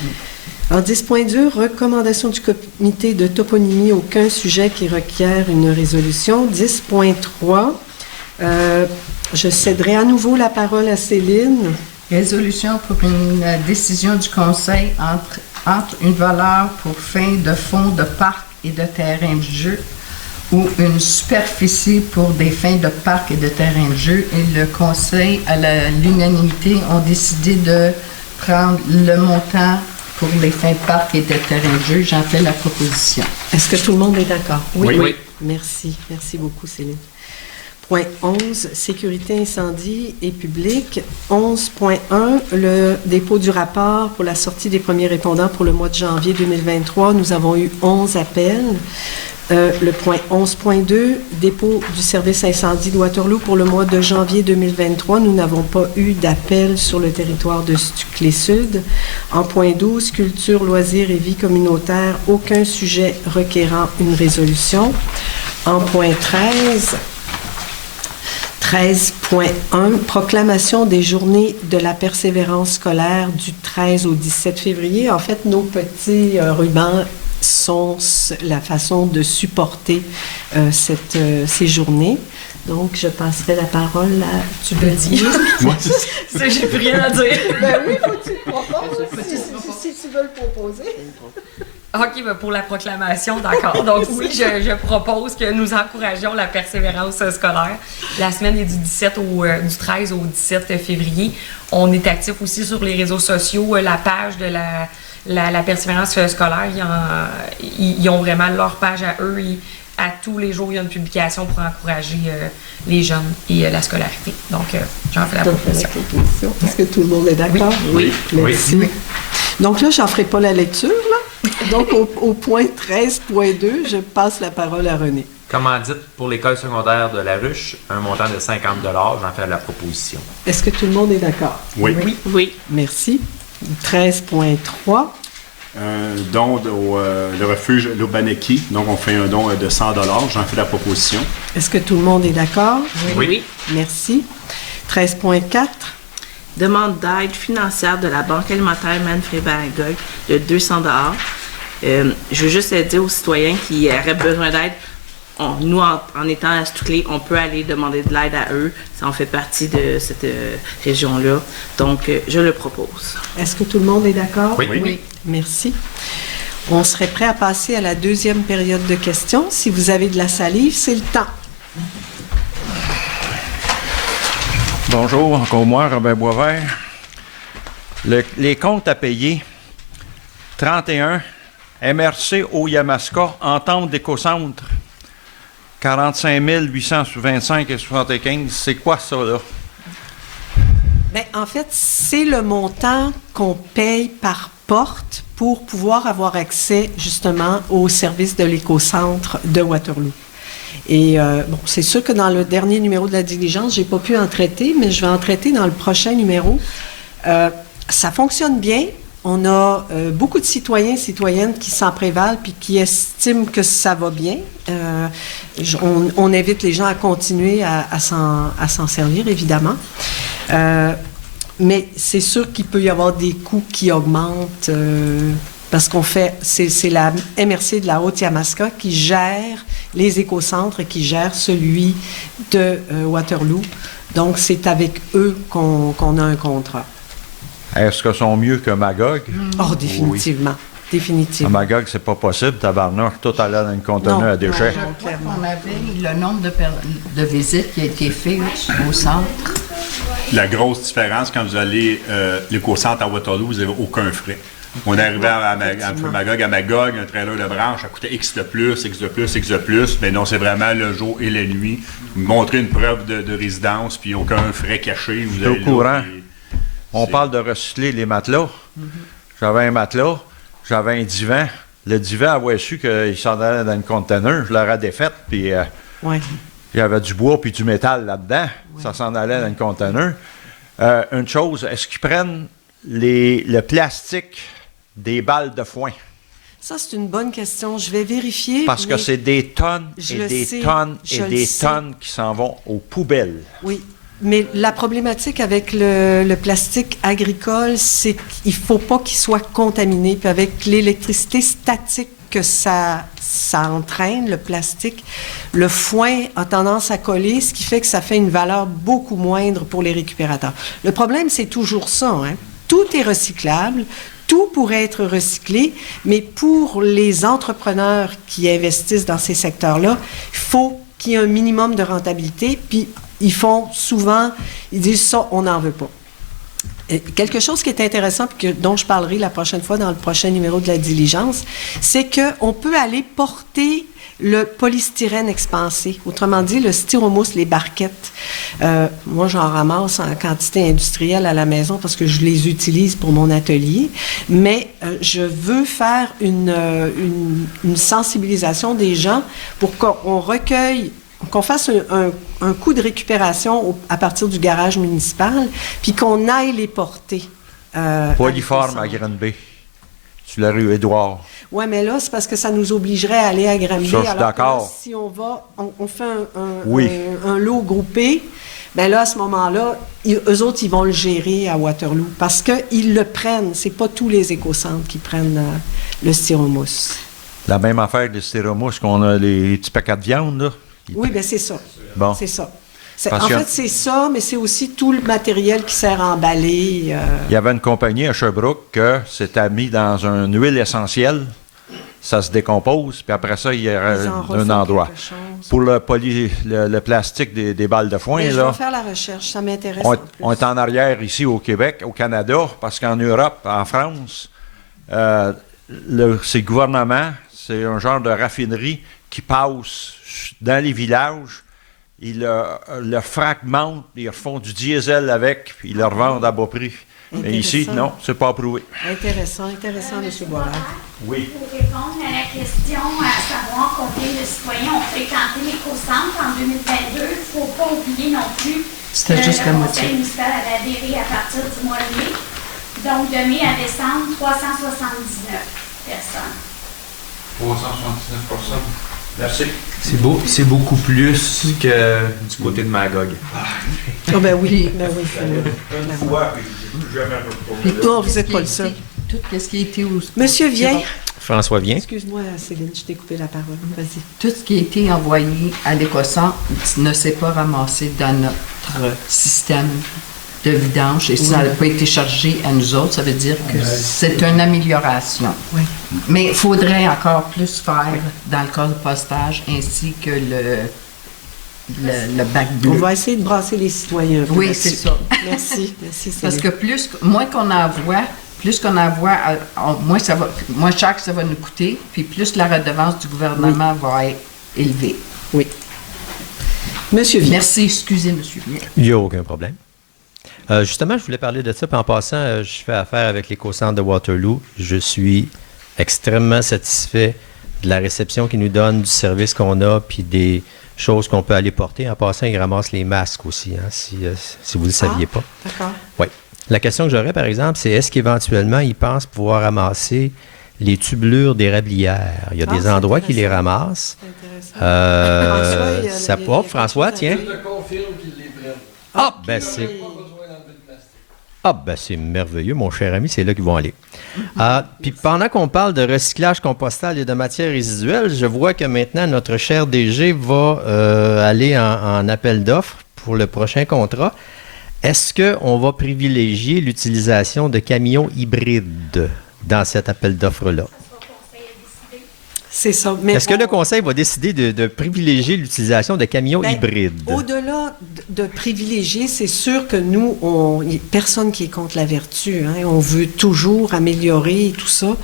En 10.2, recommandation du comité de toponymie, aucun sujet qui requiert une résolution. 10.3, je céderai à nouveau la parole à Céline. Résolution pour une décision du Conseil entre une valeur pour fin de fonds de parc et de terrain de jeu ou une superficie pour des fins de parc et de terrain de jeu. Et le Conseil, à l'unanimité, ont décidé de prendre le montant pour les fins de parc et de terrain de jeu. J'en fais la proposition. Est-ce que tout le monde est d'accord? Oui. Merci. Merci beaucoup, Céline. Point 11, sécurité incendie et public. 11.1, le dépôt du rapport pour la sortie des premiers répondants pour le mois de janvier 2023. Nous avons eu 11 appels. Le point 11.2, dépôt du service incendie de Waterloo pour le mois de janvier 2023. Nous n'avons pas eu d'appel sur le territoire de Stuclé-Sud. En point 12, culture, loisirs et vie communautaire, aucun sujet requérant une résolution. En point 13, 13.1, proclamation des journées de la persévérance scolaire du 13 au 17 février. En fait, nos petits rubans sont la façon de supporter ces journées. Donc, je passerai la parole à... Tu le dis. J'ai plus rien à dire. Ben oui, faut que tu le proposes, si tu veux le proposer. OK, ben pour la proclamation, d'accord. Donc oui, je propose que nous encourageons la persévérance scolaire. La semaine est du 13 au 17 février. On est actif aussi sur les réseaux sociaux. La page de la persévérance scolaire, ils ont vraiment leur page à eux. À tous les jours, il y a une publication pour encourager les jeunes et la scolarité. Donc, j'en fais la proposition. Est-ce que tout le monde est d'accord? Oui. Merci. Oui. Donc là, j'en ferai pas la lecture, là. Donc, au point 13.2, je passe la parole à René. Commandite pour l'école secondaire de La Ruche, un montant de 50 $, j'en fais la proposition. Est-ce que tout le monde est d'accord? Oui. Oui. Merci. 13.3. Un don le refuge Lobaneki. Donc, on fait un don de 100 $. J'en fais la proposition. Est-ce que tout le monde est d'accord? Oui. Merci. 13.4. Demande d'aide financière de la Banque alimentaire Manfred-Magog de 200 $. Je veux juste dire aux citoyens qui auraient besoin d'aide, nous, en étant à Stuclé, on peut aller demander de l'aide à eux. Ça en fait partie de cette région-là. Donc, je le propose. Est-ce que tout le monde est d'accord? Oui. Merci. On serait prêt à passer à la deuxième période de questions. Si vous avez de la salive, c'est le temps. Bonjour, encore moi, Robert Boisvert. Les comptes à payer, 31, MRC au Yamaska, entente d'écocentre, 45 825 et 75. C'est quoi ça, là? Bien, en fait, c'est le montant qu'on paye par porte pour pouvoir avoir accès, justement, au service de l'écocentre de Waterloo. Et bon, c'est sûr que dans le dernier numéro de la diligence, je n'ai pas pu en traiter, mais je vais en traiter dans le prochain numéro. Ça fonctionne bien. On a beaucoup de citoyens et citoyennes qui s'en prévalent puis qui estiment que ça va bien. On invite les gens à continuer à s'en servir, évidemment. Mais c'est sûr qu'il peut y avoir des coûts qui augmentent parce c'est la MRC de la Haute-Yamaska qui gère les écocentres et qui gère celui de Waterloo. Donc, c'est avec eux qu'on a un contrat. Est-ce qu'ils sont mieux que Magog? Oh, définitivement. Oui. Définitivement. À Magog, c'est pas possible, tabarnak, tout allait dans une conteneur à déchets. Je crois qu'on avait le nombre de visites qui a été fait au centre. La grosse différence, quand vous allez l'éco-centre à Waterloo, vous n'avez aucun frais. On est arrivé à Magog, un trailer de branche, ça coûtait X de plus, mais non, c'est vraiment le jour et la nuit. Montrer une preuve de résidence, puis aucun frais caché. Vous êtes au courant? On parle de recycler les matelas. J'avais un matelas, j'avais un divan. Le divan avait su qu'il s'en allait dans une conteneur. Je l'aurais défaite, puis il y avait du bois puis du métal là-dedans. Ouais. Ça s'en allait dans une conteneur. Une chose, est-ce qu'ils prennent le plastique des balles de foin? Ça, c'est une bonne question. Je vais vérifier. Parce que c'est des tonnes et des tonnes et des tonnes qui s'en vont aux poubelles. Oui. Mais la problématique avec le plastique agricole, c'est qu'il ne faut pas qu'il soit contaminé. Puis avec l'électricité statique que ça entraîne, le plastique, le foin a tendance à coller, ce qui fait que ça fait une valeur beaucoup moindre pour les récupérateurs. Le problème, c'est toujours ça, hein? Tout est recyclable, tout pourrait être recyclé, mais pour les entrepreneurs qui investissent dans ces secteurs-là, il faut qu'il y ait un minimum de rentabilité, puis ils disent ça, on n'en veut pas. quelque chose qui est intéressant et dont je parlerai la prochaine fois dans le prochain numéro de la diligence, c'est qu'on peut aller porter le polystyrène expansé, autrement dit le styromousse, les barquettes. Moi, j'en ramasse en quantité industrielle à la maison parce que je les utilise pour mon atelier, mais je veux faire une sensibilisation des gens pour qu'on recueille, qu'on fasse un coup de récupération à partir du garage municipal, puis qu'on aille les porter. Polyforme à Granby, sur la rue Édouard. Oui, mais là, c'est parce que ça nous obligerait à aller à Granby. Ça, je suis d'accord. Là, si on va, on fait un lot groupé, bien là, à ce moment-là, eux autres, ils vont le gérer à Waterloo parce qu'ils le prennent. C'est pas tous les écocentres qui prennent le styromousse. La même affaire que le styromousse qu'on a les petits paquets de viande, là. Oui, bien c'est ça. Bon. C'est ça. En fait, c'est ça, mais c'est aussi tout le matériel qui sert à emballer. Il y avait une compagnie à Sherbrooke que c'était mis dans une huile essentielle. Ça se décompose, puis après ça, il y a un endroit. Pour le plastique des balles de foin, mais je là, vais faire la recherche, ça m'intéresse. On est en arrière ici au Québec, au Canada, parce qu'en Europe, en France, c'est le gouvernement, c'est un genre de raffinerie qui passe dans les villages. Ils le fragmentent, ils refont du diesel avec, puis ils le revendent à bas prix. Mais ici, non, c'est pas approuvé. Intéressant, M. Boisvert. Oui. Pour répondre à la question, à savoir combien de citoyens ont fréquenté l'éco-centre en 2022, il ne faut pas oublier non plus que le conseil municipal avait adhéré à partir du mois de mai. Donc, de mai à décembre, 379 personnes. 379 personnes. Merci. C'est beaucoup plus que du côté de Magog. Oh ben oui, Une fois, puis jamais puis non, vous n'êtes pas le seul. Tout ce qui a été Monsieur Vien. François Vien. Excuse-moi, Céline, je t'ai coupé la parole. Vas-y. Tout ce qui a été envoyé à l'Écocentre ne s'est pas ramassé dans notre système de vidange et ça n'a pas été chargé à nous autres. Ça veut dire que c'est une amélioration. Oui. Mais il faudrait encore plus faire dans le cas de postage ainsi que le bac bleu. On va essayer de brasser les citoyens. Oui, c'est ça. Merci. Parce que moins qu'on envoie, moins cher que ça va nous coûter, puis plus la redevance du gouvernement va être élevée. Oui. Monsieur Vien. Merci, excusez, Monsieur Vien. Il n'y a aucun problème. Justement, je voulais parler de ça, puis en passant, je fais affaire avec l'éco-centre de Waterloo. Je suis extrêmement satisfait de la réception qu'ils nous donnent, du service qu'on a, puis des choses qu'on peut aller porter. En passant, ils ramassent les masques aussi, hein, si vous ne le saviez pas. D'accord. Oui. La question que j'aurais, par exemple, c'est est-ce qu'éventuellement, ils pensent pouvoir ramasser les tubulures d'érablières? Il y a des endroits qui les ramassent. C'est intéressant. François, tiens. Je te confirme qu'ils les prennent. Ah, ben c'est... Ah, ben c'est merveilleux, mon cher ami, c'est là qu'ils vont aller. Puis pendant qu'on parle de recyclage compostal et de matières résiduelles, je vois que maintenant notre cher DG va aller en appel d'offres pour le prochain contrat. Est-ce qu'on va privilégier l'utilisation de camions hybrides dans cet appel d'offres-là? C'est ça. Est-ce que le conseil va décider de privilégier l'utilisation de camions hybrides? Au-delà de privilégier, c'est sûr que nous, il n'y a personne qui est contre la vertu. Hein, on veut toujours améliorer tout ça.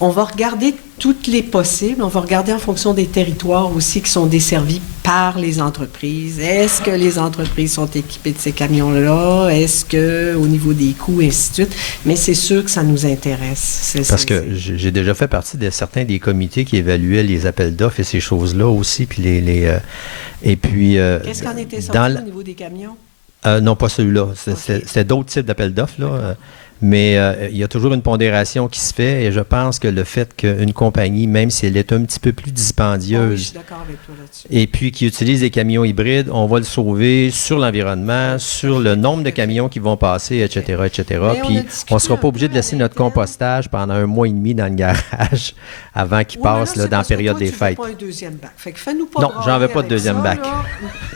On va regarder toutes les possibles. On va regarder en fonction des territoires aussi qui sont desservis par les entreprises. Est-ce que les entreprises sont équipées de ces camions-là? Est-ce que au niveau des coûts, ainsi de suite? Mais c'est sûr que ça nous intéresse. Parce que j'ai déjà fait partie de certains des comités qui évaluaient les appels d'offres et ces choses-là aussi. Puis et puis... Qu'est-ce qu'en était sorti au niveau des camions? Non, pas celui-là. C'était d'autres types d'appels d'offres, là. Mais il y a toujours une pondération qui se fait et je pense que le fait qu'une compagnie, même si elle est un petit peu plus dispendieuse, je suis d'accord avec toi là-dessus. Et puis qui utilise des camions hybrides, on va le sauver sur l'environnement, sur le nombre de camions qui vont passer, etc., etc. Puis on ne sera pas obligé de laisser notre compostage pendant 1 mois et demi dans le garage avant qu'il passe là, dans la période des fêtes. Pas un deuxième bac. Fait que fais-nous pas non, j'en veux pas de deuxième bac. Là.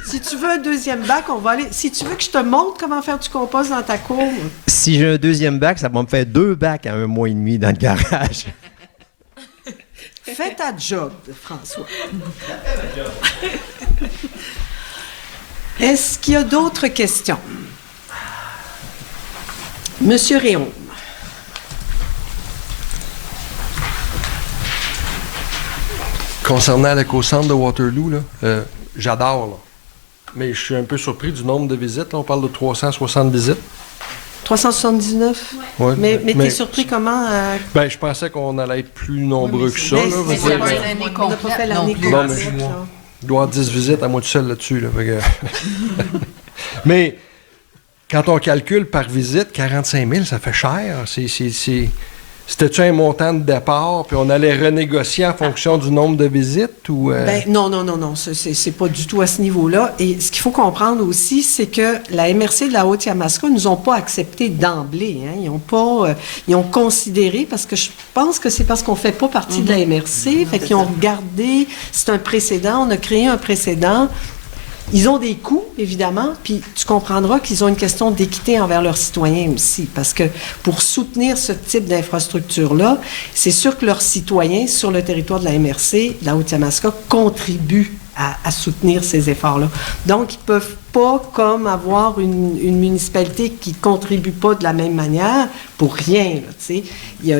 Si tu veux un deuxième bac, on va aller. Si tu veux que je te montre comment faire du compost dans ta cour. Si j'ai un deuxième bac, ça va me faire 2 bacs à 1 mois et demi dans le garage. Fais ta job, François. Est-ce qu'il y a d'autres questions? Monsieur Réaume. Concernant l'éco-centre de Waterloo, là, j'adore, là. Mais je suis un peu surpris du nombre de visites. Là. On parle de 360 visites. 379? Ouais. Mais t'es surpris comment? Ben, je pensais qu'on allait être plus nombreux que ça. Là, Mais c'est pas l'année On n'a pas fait l'année complète. Non, mais complète. là. il doit y avoir 10 visites à moi tout seul là-dessus. Là, fait que- Mais quand on calcule par visite, 45 000, ça fait cher. C'était-tu un montant de départ, puis on allait renégocier en fonction du nombre de visites? Ou, Ben, non, c'est pas du tout à ce niveau-là. Et ce qu'il faut comprendre aussi, c'est que la MRC de la Haute-Yamaska ne nous ont pas accepté d'emblée. Hein. Ils ont considéré, parce que je pense que c'est parce qu'on fait pas partie de la MRC, fait qu'ils ont regardé, c'est un précédent, on a créé un précédent. Ils ont des coûts, évidemment, puis tu comprendras qu'ils ont une question d'équité envers leurs citoyens aussi, parce que pour soutenir ce type d'infrastructure-là, c'est sûr que leurs citoyens sur le territoire de la MRC, de la Haute-Yamaska, contribuent à soutenir ces efforts-là. Donc, ils ne peuvent pas comme avoir une municipalité qui ne contribue pas de la même manière pour rien. Là, tu sais. Il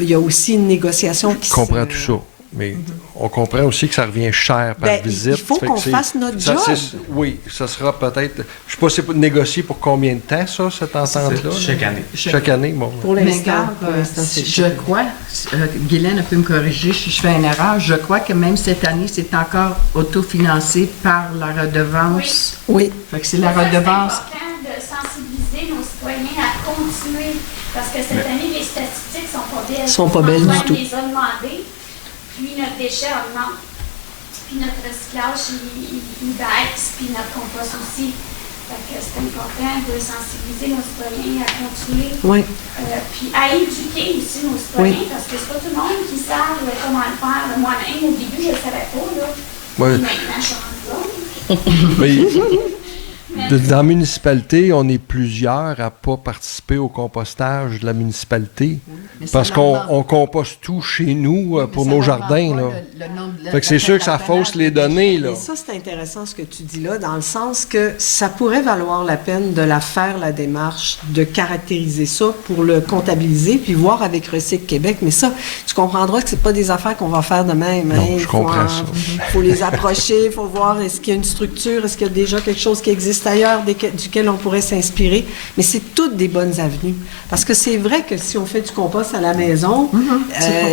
y a aussi une négociation qui Je comprends tout ça. Mais on comprend aussi que ça revient cher par visite. Il faut qu'on fasse notre job. Oui, ça sera peut-être... Je ne sais pas si c'est négocier pour combien de temps, ça, cette entente-là? Chaque année. Chaque année, bon. Pour l'instant, je crois, Guylaine peut me corriger si je fais une erreur, je crois que même cette année, c'est encore autofinancé par la redevance. Oui. Fait que c'est la redevance. C'est important de sensibiliser nos citoyens à continuer, parce que cette année, les statistiques sont pas belles. Sont pas belles du tout. On les a demandées. Puis notre déchet augmente. Puis notre recyclage, il baisse. Puis notre compost aussi. Fait que c'est important de sensibiliser nos citoyens à continuer. Oui. Puis à éduquer aussi nos citoyens, parce que c'est pas tout le monde qui sait comment le faire. Moi-même, au début, je ne le savais pas. Là. Ouais. Puis maintenant, je suis rendue là. Dans la municipalité, on est plusieurs à ne pas participer au compostage de la municipalité. Parce qu'on composte tout chez nous pour nos jardins. Là. Fait que c'est sûr que ça fausse les données. Là. Et ça, c'est intéressant ce que tu dis là, dans le sens que ça pourrait valoir la peine de la faire, la démarche, de caractériser ça pour le comptabiliser, puis voir avec Recycle Québec. Mais ça, tu comprendras que c'est pas des affaires qu'on va faire de même. Hein. Non, je comprends ça. Il faut les approcher, il faut voir est-ce qu'il y a une structure, est-ce qu'il y a déjà quelque chose qui existe ailleurs duquel on pourrait s'inspirer. Mais c'est toutes des bonnes avenues. Parce que c'est vrai que si on fait du compost à la maison,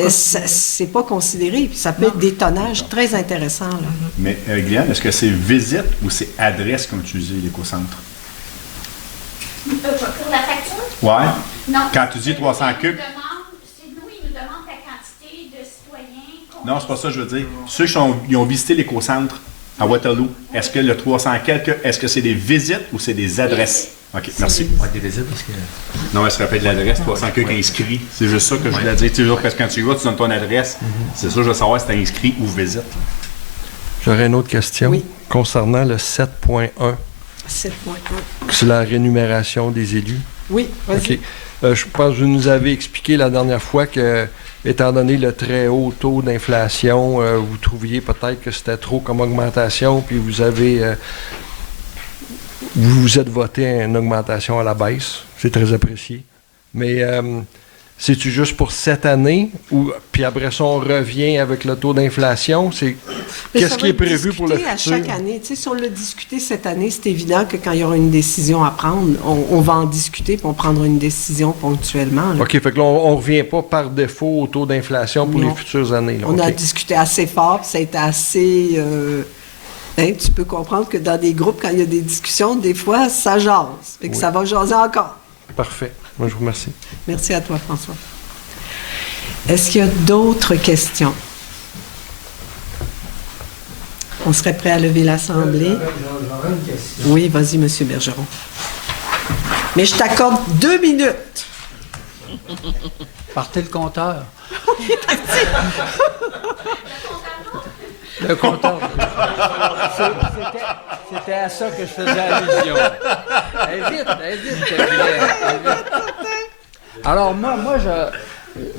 c'est pas considéré. Puis ça peut être des tonnages très intéressants. Là. Mais Guylaine, est-ce que c'est visite ou c'est adresse comme tu dis, l'écocentre? Pour la facture? Ouais. Non. Quand tu dis 300 cubes. Ils nous demandent la quantité de citoyens. Non, c'est pas ça que je veux dire. Ceux qui ont visité l'écocentre à Waterloo, est-ce que le 300 quelques, est-ce que c'est des visites ou c'est des adresses? OK, merci. Des visites parce que... Non, elle se rappelle de l'adresse, 300 quelques inscrits. C'est juste ça que je voulais dire. Toujours parce que quand tu y vas, tu donnes ton adresse. C'est ça, je veux savoir si c'est inscrit ou visite. J'aurais une autre question concernant le 7.1. 7.1. C'est la rémunération des élus. Oui, vas-y. OK. Je pense que vous nous avez expliqué la dernière fois que, étant donné le très haut taux d'inflation, vous trouviez peut-être que c'était trop comme augmentation, puis vous vous êtes voté une augmentation à la baisse. C'est très apprécié. Mais c'est-tu juste pour cette année, ou puis après ça, on revient avec le taux d'inflation? Qu'est-ce qui est prévu pour le futur? À chaque année. Tu sais, si on l'a discuté cette année, c'est évident que quand il y aura une décision à prendre, on va en discuter puis on prendra une décision ponctuellement. Là. OK, fait que là, on ne revient pas par défaut au taux d'inflation pour les futures années. Là. On a discuté assez fort, puis ça a été assez... tu peux comprendre que dans des groupes, quand il y a des discussions, des fois, ça jase. Fait que ça va jaser encore. Parfait. Moi, je vous remercie. Merci à toi, François. Est-ce qu'il y a d'autres questions? On serait prêt à lever l'Assemblée. J'aurais une question. Oui, vas-y, M. Bergeron. Mais je t'accorde 2 minutes. Partez le compteur. Le compteur. C'était à ça que je faisais allusion. Vite. Alors, moi,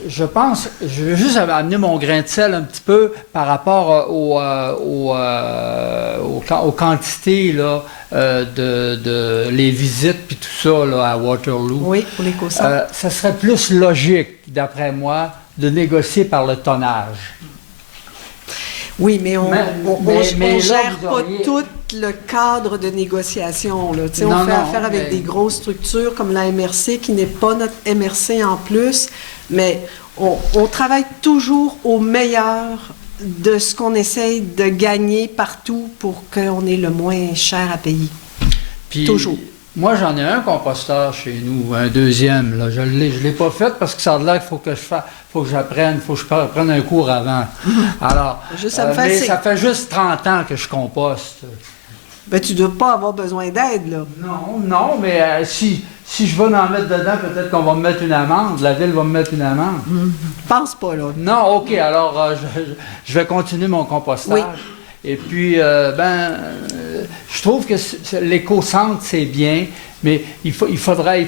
je pense, je veux juste amener mon grain de sel un petit peu par rapport aux quantités là, de les visites puis tout ça là, à Waterloo. Oui, pour l'éco-centre. Ça serait plus logique, d'après moi, de négocier par le tonnage. Oui, mais on mais là, gère vous pas auriez- tout le cadre de négociation. Là. Tu sais, Non, on fait non, affaire avec mais- des grosses structures comme la MRC, qui n'est pas notre MRC en plus, mais on travaille toujours au meilleur de ce qu'on essaye de gagner partout pour qu'on ait le moins cher à payer. Puis, Toujours. Moi, j'en ai un composteur chez nous, un deuxième. Là. Je l'ai pas fait parce que ça a l'air qu'il faut que j'apprenne, il faut que je prenne un cours avant. Alors, mais ça fait juste 30 ans que je composte. Ben, tu ne dois pas avoir besoin d'aide, là. Non, mais si je vais en mettre dedans, peut-être qu'on va me mettre une amende. La ville va me mettre une amende. Pense pas, là. Non, OK, alors je vais continuer mon compostage. Oui. Et puis, je trouve que l'éco-centre, c'est bien, mais il faudrait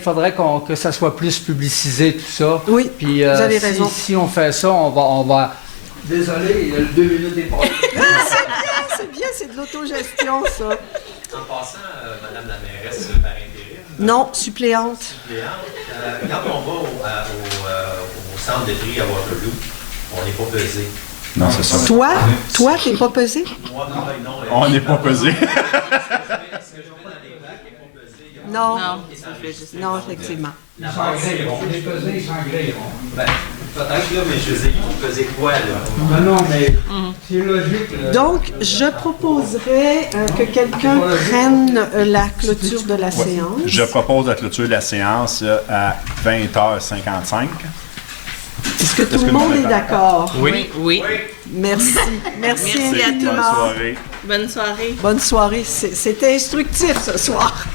que ça soit plus publicisé, tout ça. Oui, puis, vous avez raison. Si on fait ça, on va... Désolé, il y a le 2 minutes des passées. C'est bien, c'est de l'autogestion, ça. En passant, Madame la mairesse par intérim. Non, suppléante. Quand on va au centre de tri à Waterloo, on n'est pas pesé. Non, c'est ça. Toi, t'es pas pesé? Moi, non. On n'est pas pesé. Non. Non, effectivement. Ils s'engréeront. Peut-être, là, mais je sais, ils vont peser quoi, là? Non, mais c'est logique. Là. Donc, je proposerais que quelqu'un prenne la clôture de la séance. Je propose la clôture de la séance à 20h55. Est-ce que tout le monde est d'accord? Oui. Merci. Merci infiniment. Bonne soirée. Bonne soirée. Bonne soirée. C'était instructif ce soir.